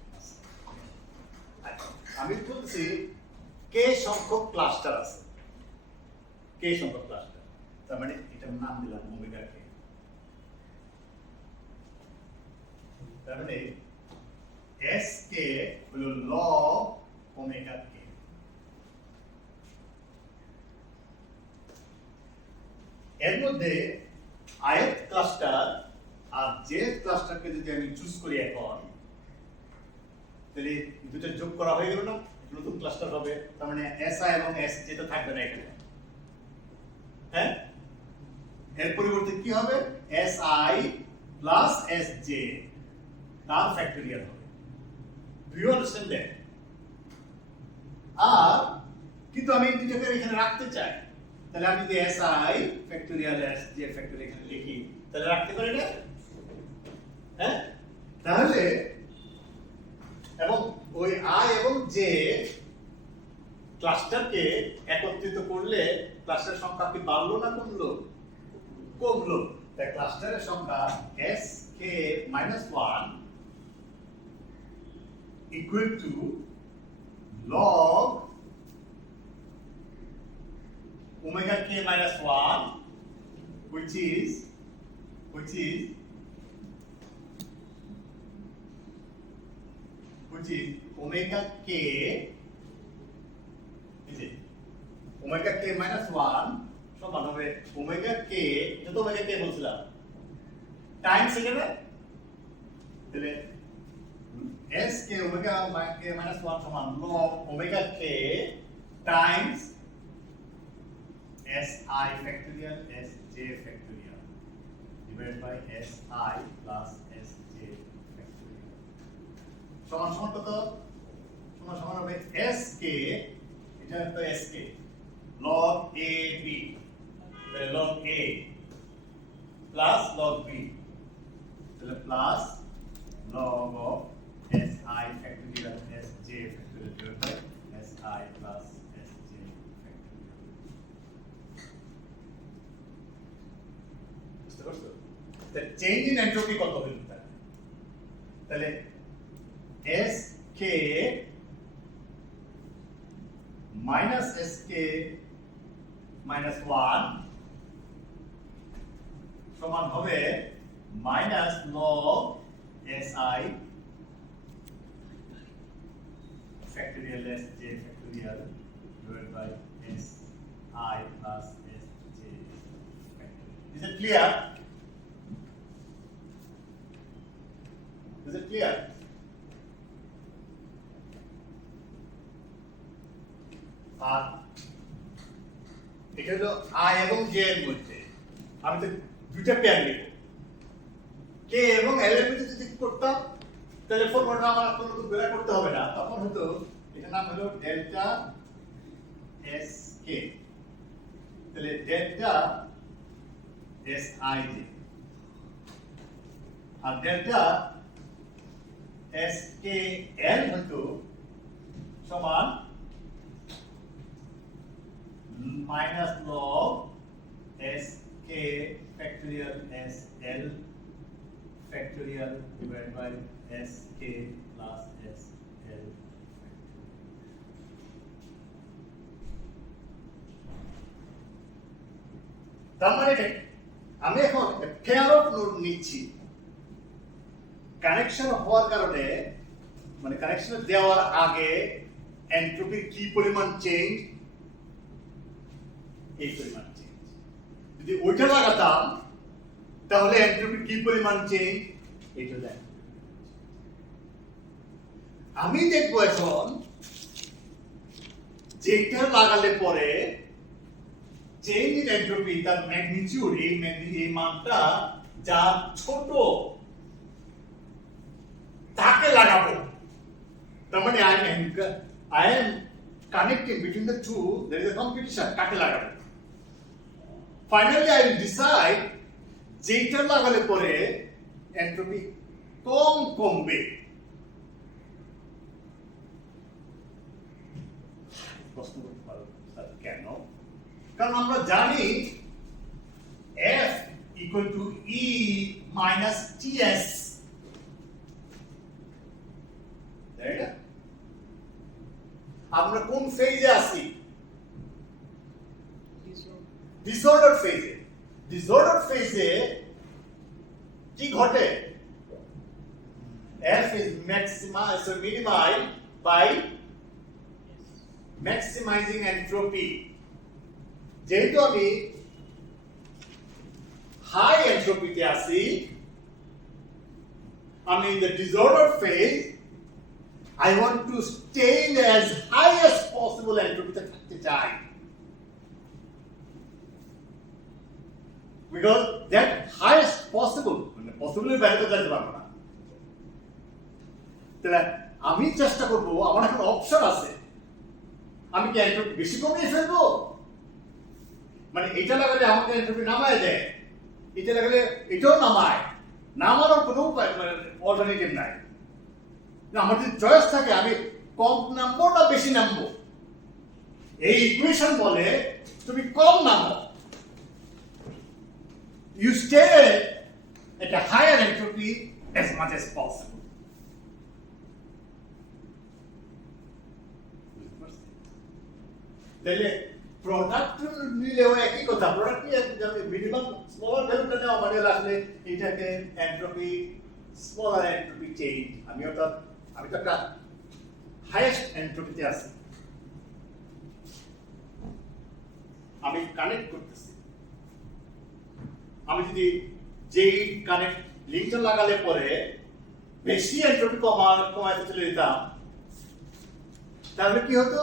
আচ্ছা, আমি বলছি কে সংখ্যক ক্লাস্টার আছে, কে সংখ্যক ক্লাস্টার, তার মানে এটার নাম দিলাম ওমেগা কে। তার মানে এস কে হলো লগ ওমেগা কে। এর মধ্যে ith ক্লাস্টার আর jth ক্লাস্টারকে যদি আমি চুজ করি এখন, তাহলে দুটো যোগ করা হয়ে গেল না, নতুন ক্লাস্টার হবে। তার মানে si এবং sj তো থাকবে না এখানে। হ্যাঁ, এর পরিবর্তে কি হবে? si প্লাস sj তার ফ্যাক্টরিয়াল হবে। Do you understand that? আর কিন্তু আমি দুটোকে এখানে রাখতে চাই, তাহলে আমি যদি si ফ্যাক্টরিয়াল sj ফ্যাক্টরিয়াল এখানে লিখি, তাহলে রাখতে পারি না? হ্যাঁ, তাহলে এবং ওই i এবং j ক্লাস্টারকে একত্রিত করলে ক্লাস্টার সংখ্যা কি বাড়লো না কমলো? কমলো। তাই ক্লাস্টারের সংখ্যা sk -1 equal to log omega k -1, which is omega k, is it omega k -1 সমান হবে omega k, যত omega k বলছিলাম টাইমস এখানে, তাহলে s k omega k -1 সমান log omega k times si factorial sj factorial divided by si plus sj factorial সমান সমান কত? সমান সমান হবে sk, এটা তো sk log a b, তাহলে log a plus log b, তাহলে plus log of si factorial sj factorial divided by si plus sj factorial। বুঝতে পারছো? তাহলে চেঞ্জ ইন এন্ট্রপি কত হলো তাহলে sk minus sk minus 1 সমান হবে minus log si factorial sj factorial divided by si plus sj factorial। Is it clear? Is it clear? আর এখানে তো i এবং j এর মধ্যে আমি তো দুইটা পেয়ার নিব, k এবং l এর মধ্যে যদি করতাম তাহলে ফরওয়ার্ড আমার কোনো বের করতে হবে না, তখন হতো এটার নাম হলো ডেল্টা sk, তাহলে ডেল্টা sij আর ডেল্টা skl হতো সমান minus log sk factorial sl factorial divided by sk plus sl। তার মানে আমি এখন পেয়ার অফ নোড নিচ্ছি, কানেকশন হওয়ার কারণে মানে কানেকশন দেওয়ার আগে এন্ট্রপির কি পরিমাণ চেঞ্জ, এই পরিমাণ চেঞ্জ। যদি ওইটা লাগাতাম তাহলে এন্ট্রপির কি পরিমাণ চেঞ্জ, এইটা দেখ। আমি দেখবো এখন যেটা লাগালে পরে চেঞ্জ ইন এন্ট্রপি তার ম্যাগনিটিউড, এই মানটা যা ছোট তাকে লাগাবো, তার মানে I am connecting between the two, there is a competition, কাকে লাগাবো। Finally I will decide যেটা লাগালে পরে এন্ট্রপি কমবে। প্রশ্ন করতে পারো স্যার কেন? কারণ আমরা জানি F equal to E minus TS, তাই না? আমরা কোন ফেজে আছি? ডিসঅর্ডার ফেজে। ডিসঅর্ডার ফেজে কি ঘটে? F is minimized by maximizing entropy. যেহেতু আমি হাই এন্ট্রপিতে আছি, আমি in the disordered phase, I want to stay in as high as possible entropy তে থাকতে চাই, because that highest possible মানে পসিবল এর বাইরে তো যেতে পারবো না। তাহলে আমি চেষ্টা করব, আমার এখন অপশন আছে, আমি কি এন্ট্রপি বেশি কমিয়ে ফেলবো, মানে এটা লাগালে আমাকে এন্ট্রপি নামায় দেয়, এটা লাগালে এটাও নামায়, নামানোর কোনো উপায় মানে অল্টারনেটিভ নাই। আমার যদি চয়েস থাকে আমি কম নামবো না বেশি নামবো, এই ইকুয়েশন বলে তুমি কম নামো, you stay at a higher entropy as much as possible. তাহলে প্রোডাক্ট নিলেও একই কথা, প্রোডাক্ট নিয়ে মিনিমাম স্মলার ভ্যালুটা নেওয়া মানে আসলে এটাকে এন্ট্রপি স্মলার এন্ট্রপি চেঞ্জ, আমি তো একটা হাইয়েস্ট এন্ট্রপিতে আছি, আমি কানেক্ট করতেছি। আমি যদি যেই কানেক্ট লিঙ্কটা লাগালে পরে বেশি এন্ট্রপি কমাইতে চলে যেতাম, তাহলে কি হতো?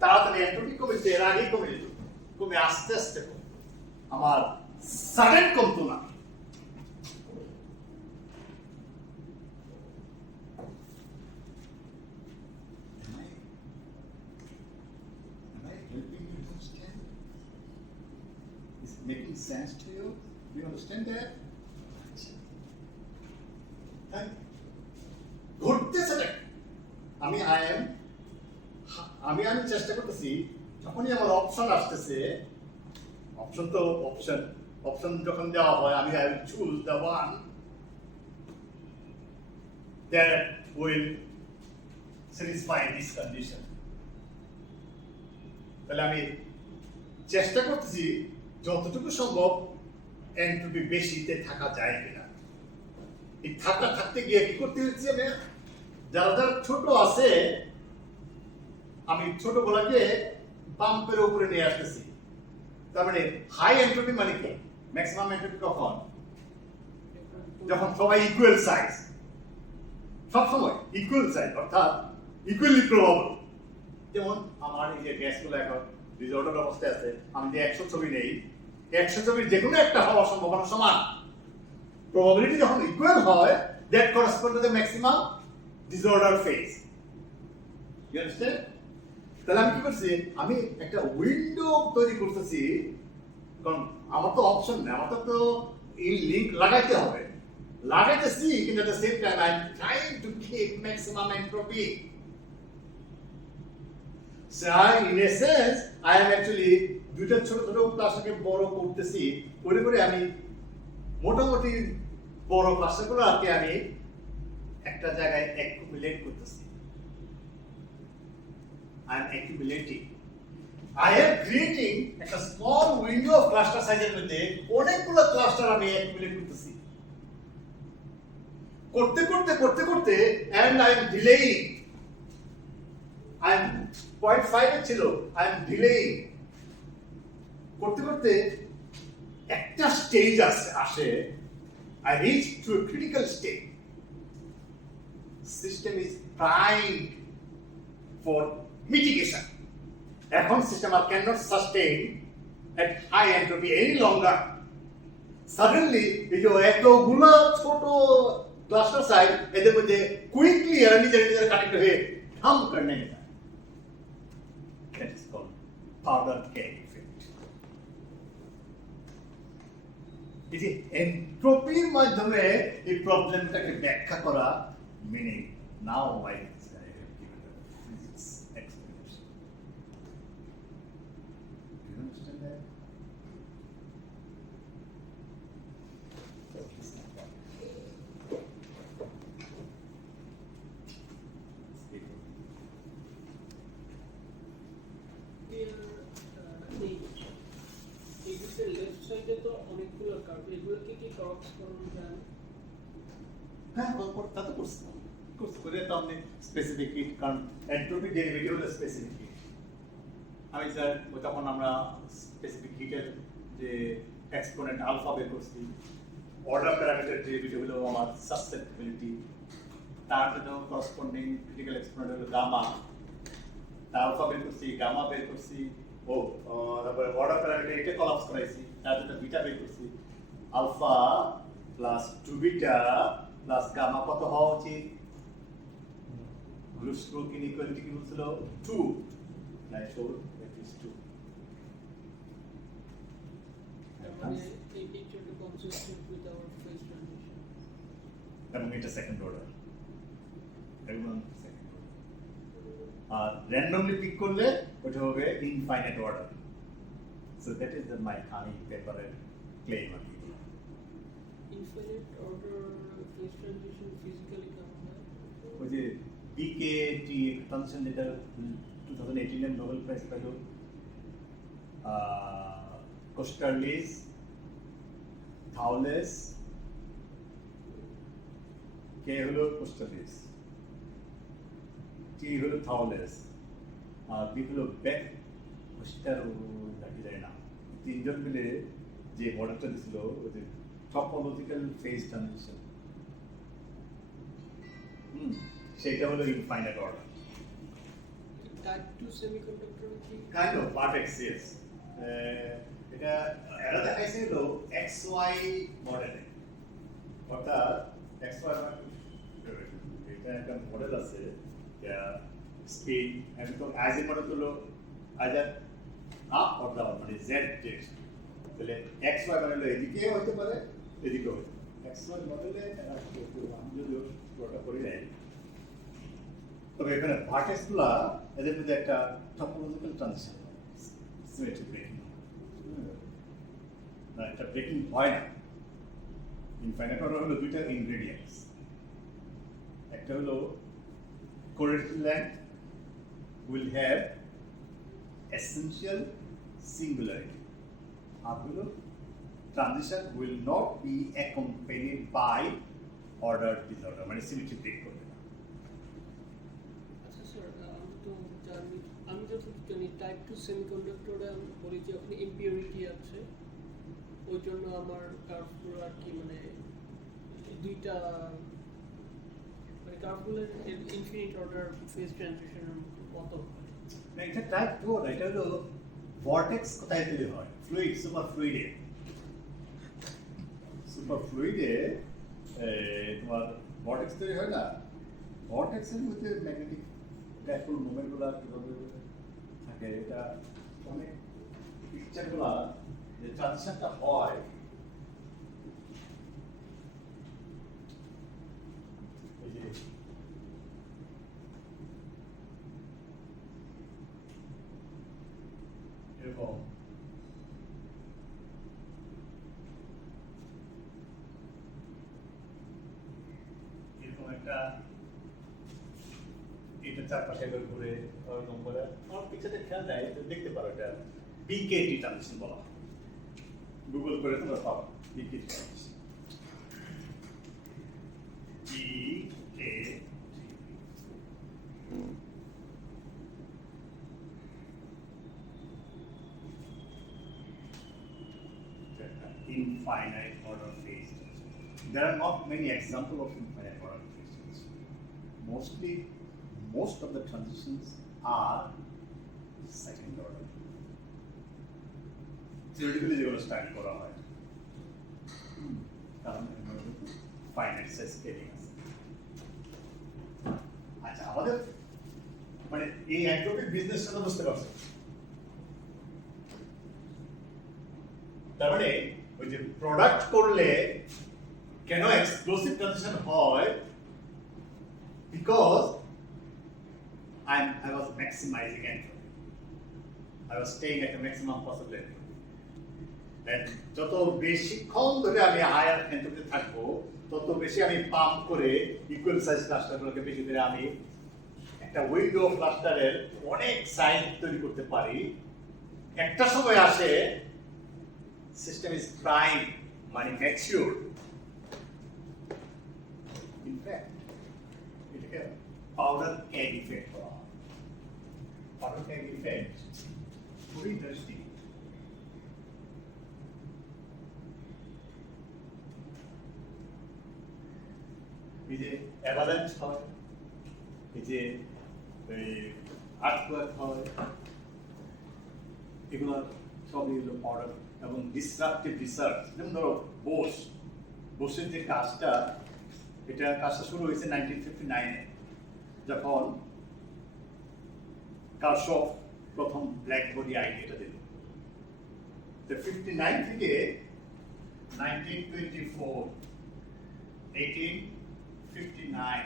তাড়াতাড়ি এন্ট্রপি কমেছে, এর আগেই কমে যেত, কমে আস্তে আস্তে কমে, আমার সাডেন কমতো না। Making sense to you? Do you understand that? ঘটতেছে না, আমি চেষ্টা করতেছি, যখনই আমার অপশন আসতেছে, অপশন যখন দেওয়া হয়, আমি I will choose the one that will satisfy this condition. তাহলে আমি চেষ্টা করতেছি যতটুকু সম্ভব এন্ট্রপি বেশিতে থাকা যায় কিনা। এই থাকতে গিয়ে কি করতে হচ্ছে, আমি যারা ছোট আছে, আমি ছোট গুলাকে পাম্পের উপরে নিয়ে আসতেছি। তার মানে হাই এন্ট্রপি মানে কি? ম্যাক্সিমাম এন্ট্রপি কখন? যখন সবাই ইকুয়াল সাইজ, সব সময় ইকুয়াল সাইজ, অর্থাৎ ইকুয়ালি প্রবাবল। যেমন আমার এই যে গ্যাসগুলো এখন ডিসঅর্ডার অবস্থায় আছে, আমি যে 100 ছবি নেই, 100 ছবির যে কোনো একটা হওয়ার সম্ভাবনা সমান। প্রবাবিলিটি যখন ইকুয়াল হয়, that correspond to the maximum disorder phase. You understand? তাহলে আমি কি করছি, আমি একটা উইন্ডো তৈরি করতেছি, কারণ আমার তো অপশন নেই, আমার তো এই লিংক লাগাইতে হবে, লাগাইতেছি, কিন্তু at the same time I am trying to keep maximum entropy. So in a sense I am actually দুইটা ছোট ছোট ক্লাসটাকে বড় করতেছি, করে আমি মোটামুটি বড় ক্লাসগুলো আমি একটা জায়গায় অ্যাকুমুলেট করতেছি। I am accumulating. I am creating a small window of cluster size এর মধ্যে অনেকগুলো ক্লাস্টার আমি accumulate করতেছি। করতে and I am delaying. I am 0.5 এ ছিল, I am delaying. করতে একটা স্টেজ আসে, I reach to a critical state. System is primed for mitigation. এখন system cannot sustain at high entropy any longer. Suddenly, এই যে এতগুলো ছোট क्लस्टर साइड इधर मुझे क्विकली एरनी जगह कनेक्ट हुए हम करने का that is called powder keg effect इसे एंट्रोपीर माध्यमे ये प्रॉब्लमটাকে ব্যাখ্যা করা meaning now I have given the physics explanation do you understand that left সাইডে তো অনেকগুলো কার্ভ এগুলোকে কি ক্রস করানো যায় হ্যাঁ তা তো কোর্স করে তো আপনি স্পেসিফিক হিট কারণ এন্ট্রপি ডেরিভেটিভ হলো স্পেসিফিক হিট আমি স্যার তখন আমরা স্পেসিফিক হিটের যে এক্সপোনেন্ট আলফা বের করছি অর্ডার প্যারামিটার ডেরিভেটিভ হলো আমার সাসসেপ্টিবিলিটি তার জন্য করসপন্ডিং ক্রিটিক্যাল এক্সপোনেন্ট হলো গামা তার আলফা বের করছি গামা বের করছি ও তারপরে অর্ডার প্যারামিটার এটা কলাপস করাইছি তার জন্য বিটা বের করছি alpha plus 2 beta plus gamma কত হওয়া উচিত ব্লুস্ট্রোক ইনইকুয়ালিটি কি বলছিল 2 নাই শো দ্যাট ইজ 2 মানে এই পিকচারটা consistent with our phase transition এবং এটা সেকেন্ড অর্ডার এবং সেকেন্ড অর্ডার আর র্যান্ডমলি পিক করলে ওটা হবে infinite order so that is my honey পেপারের ক্লেম আর কি infinite order phase transition physically কেমন হয় ওই যে বিকেটি ট্রানজিশন যেটা 2018 এর নোবেল প্রাইজ পেল কোস্টারলিস থাউলেস কে হলো কোস্টারলিস টি হলো থাউলেস আর বি হলো ব্যাক কোস্টার নাকি যায় না তিনজন মিলে যে মডেলটা দিছিল ওই যে টপোলজিক্যাল ফেজ ট্রানজিশন সেটা হলো ইনফাইনাইট অর্ডার টাইপ 2 সেমিকন্ডাক্টর কি কাইন্ড অফ ভার্টেক্স ইয়েস এটা এরা দেখাইছে হলো xy মডেলে অর্থাৎ xy এটা একটা মডেল আছে স্পিড এবং অ্যাজ এ মডেল হলো আইদার আপ অর ডাউন মানে z ডিরেকশন তাহলে xy মানে হলো এদিকে হতে পারে এদিকেও হতে পারে xy মডেলে এরা আমি যদি পুরোটা করে নেই তবে এখানে ভার্টেক্সগুলো এদের মধ্যে একটা টপোলজিক্যাল ট্রানজিশন সিমেট্রিক ব্রেকিং না এটা ব্রেকিং হয় না ইনফাইনাইট অর্ডার হলো দুইটা ইনগ্রেডিয়েন্টস একটা হলো coordinate length will have essential singularity আর হলো transition will not be accompanied by order disorder মানে সিমেট্রিক ব্রেক করবে না আচ্ছা স্যার আমি তো জানি টাইপ 2 সেমিকন্ডাক্টরে আমি বলি যে ওখানে ইম্পিউরিটি আছে ওই জন্য আমার কার্ভগুলো আর কি মানে দুইটা মানে কার্ভগুলোর ইনফিনিট অর্ডার ফেজ ট্রানজিশনের মতো না এটা টাইপ 2 না এটা হলো ভর্টেক্স কোথায় তৈরি হয় ফ্লুইড সুপার ফ্লুইডে তোমার ভর্টেক্স তৈরি হয় না ভর্টেক্সের মধ্যে ম্যাগনেটিক ডাইপোল মোমেন্টগুলো কিভাবে থাকে এটা অনেক পিকচারগুলো যে ট্রানজিশনটা হয় এই যে এরকম একটা এটা চারপাশে ঘুরে ওরকম করে আমার পিছনে খেয়াল যায় তো দেখতে পারো এটা বিকেটি ট্রানজিশন বলা হয় গুগল করে তোমরা পাবো বিকেটি transition infinite order phase transition. There are not many examples of infinite order phase transition. Most of the transitions are second order. Theoretically, they will start করা হয় কারণ finite size scaling আচ্ছা আমাদের মানে এই এন্ট্রপিক বিজনেসটা বুঝতে পারছো, তার মানে ওই যে প্রোডাক্ট করলে কেন এক্সপ্লোসিভ ট্রানজিশন হয়, because I was maximizing entropy. I was staying at the maximum possible entropy. And যত বেশিক্ষণ ধরে আমি হায়ার এন্ট্রপিতে থাকবো তত বেশি আমি পাম্প করে ইকুয়াল সাইজ ক্লাস্টারগুলোকে বেশি করে আমি একটা উইন্ডো ক্লাস্টারের অনেক সাইজ তৈরি করতে পারি। একটা সময় আসে সিস্টেম ইজ প্রাইম মানে ম্যাচিউর। ইনফ্যাক্ট এটাকে পাউডার কেগ ইফেক্ট বলা হয়। পাউডার কেগ ইফেক্ট খুবই ইন্টারেস্টিং। এই যে অ্যাভালাঞ্চ হয়, এই যে আর্থকোয়েক হয়, এগুলো সবই হলো পাউডার এবং ডিসরাপটিভ রিসার্চ। যেমন ধরো বোসের যে কাজটা, এটা কাজটা শুরু হয়েছে 1959-এ, যখন কার্শফ প্রথম ব্ল্যাক বডি আইডিয়াটা দিল। তো 59 থেকে 1924 1859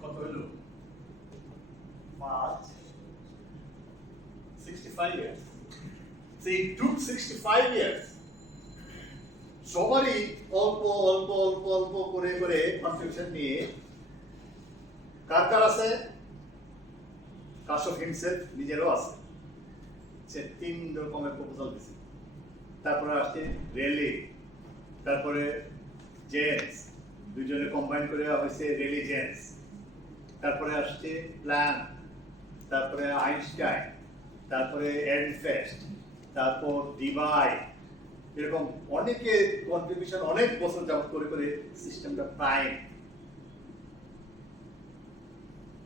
কত হলো? 65 years. So it took 65 years. সবারই অল্প অল্প অল্প অল্প করে করে কনফিউশন নিয়ে কার আছে, কার্শফ হিমসেলফ নিজেরও আছে, সে 3 রকমের প্রপোজাল দিয়েছে। তারপরে আসছে রেলে, তারপরে জেন্স, দুজনে কম্বাইন করে হয়েছে রেলে জেন্স, তারপরে আসছে প্ল্যান, তারপরে আইনস্টাইন, তারপরে এরনফেস্ট, তারপর ডিভাই, এরকম অনেকে কন্ট্রিবিউশন অনেক বছর যাবত করে করে সিস্টেমটা প্রাইম,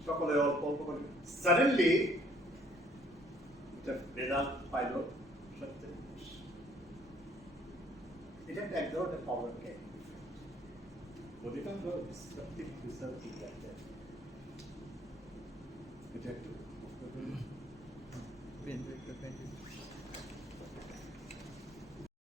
সকলে অল্প অল্প করে সাডেনলি এটা রেজাল্ট পাইল সত্যি। এটা একটা এক ধরনের পাওয়ার কেক। অধিকাংশ ডিসট্রাকটিভ রিসার্চ এটা একটু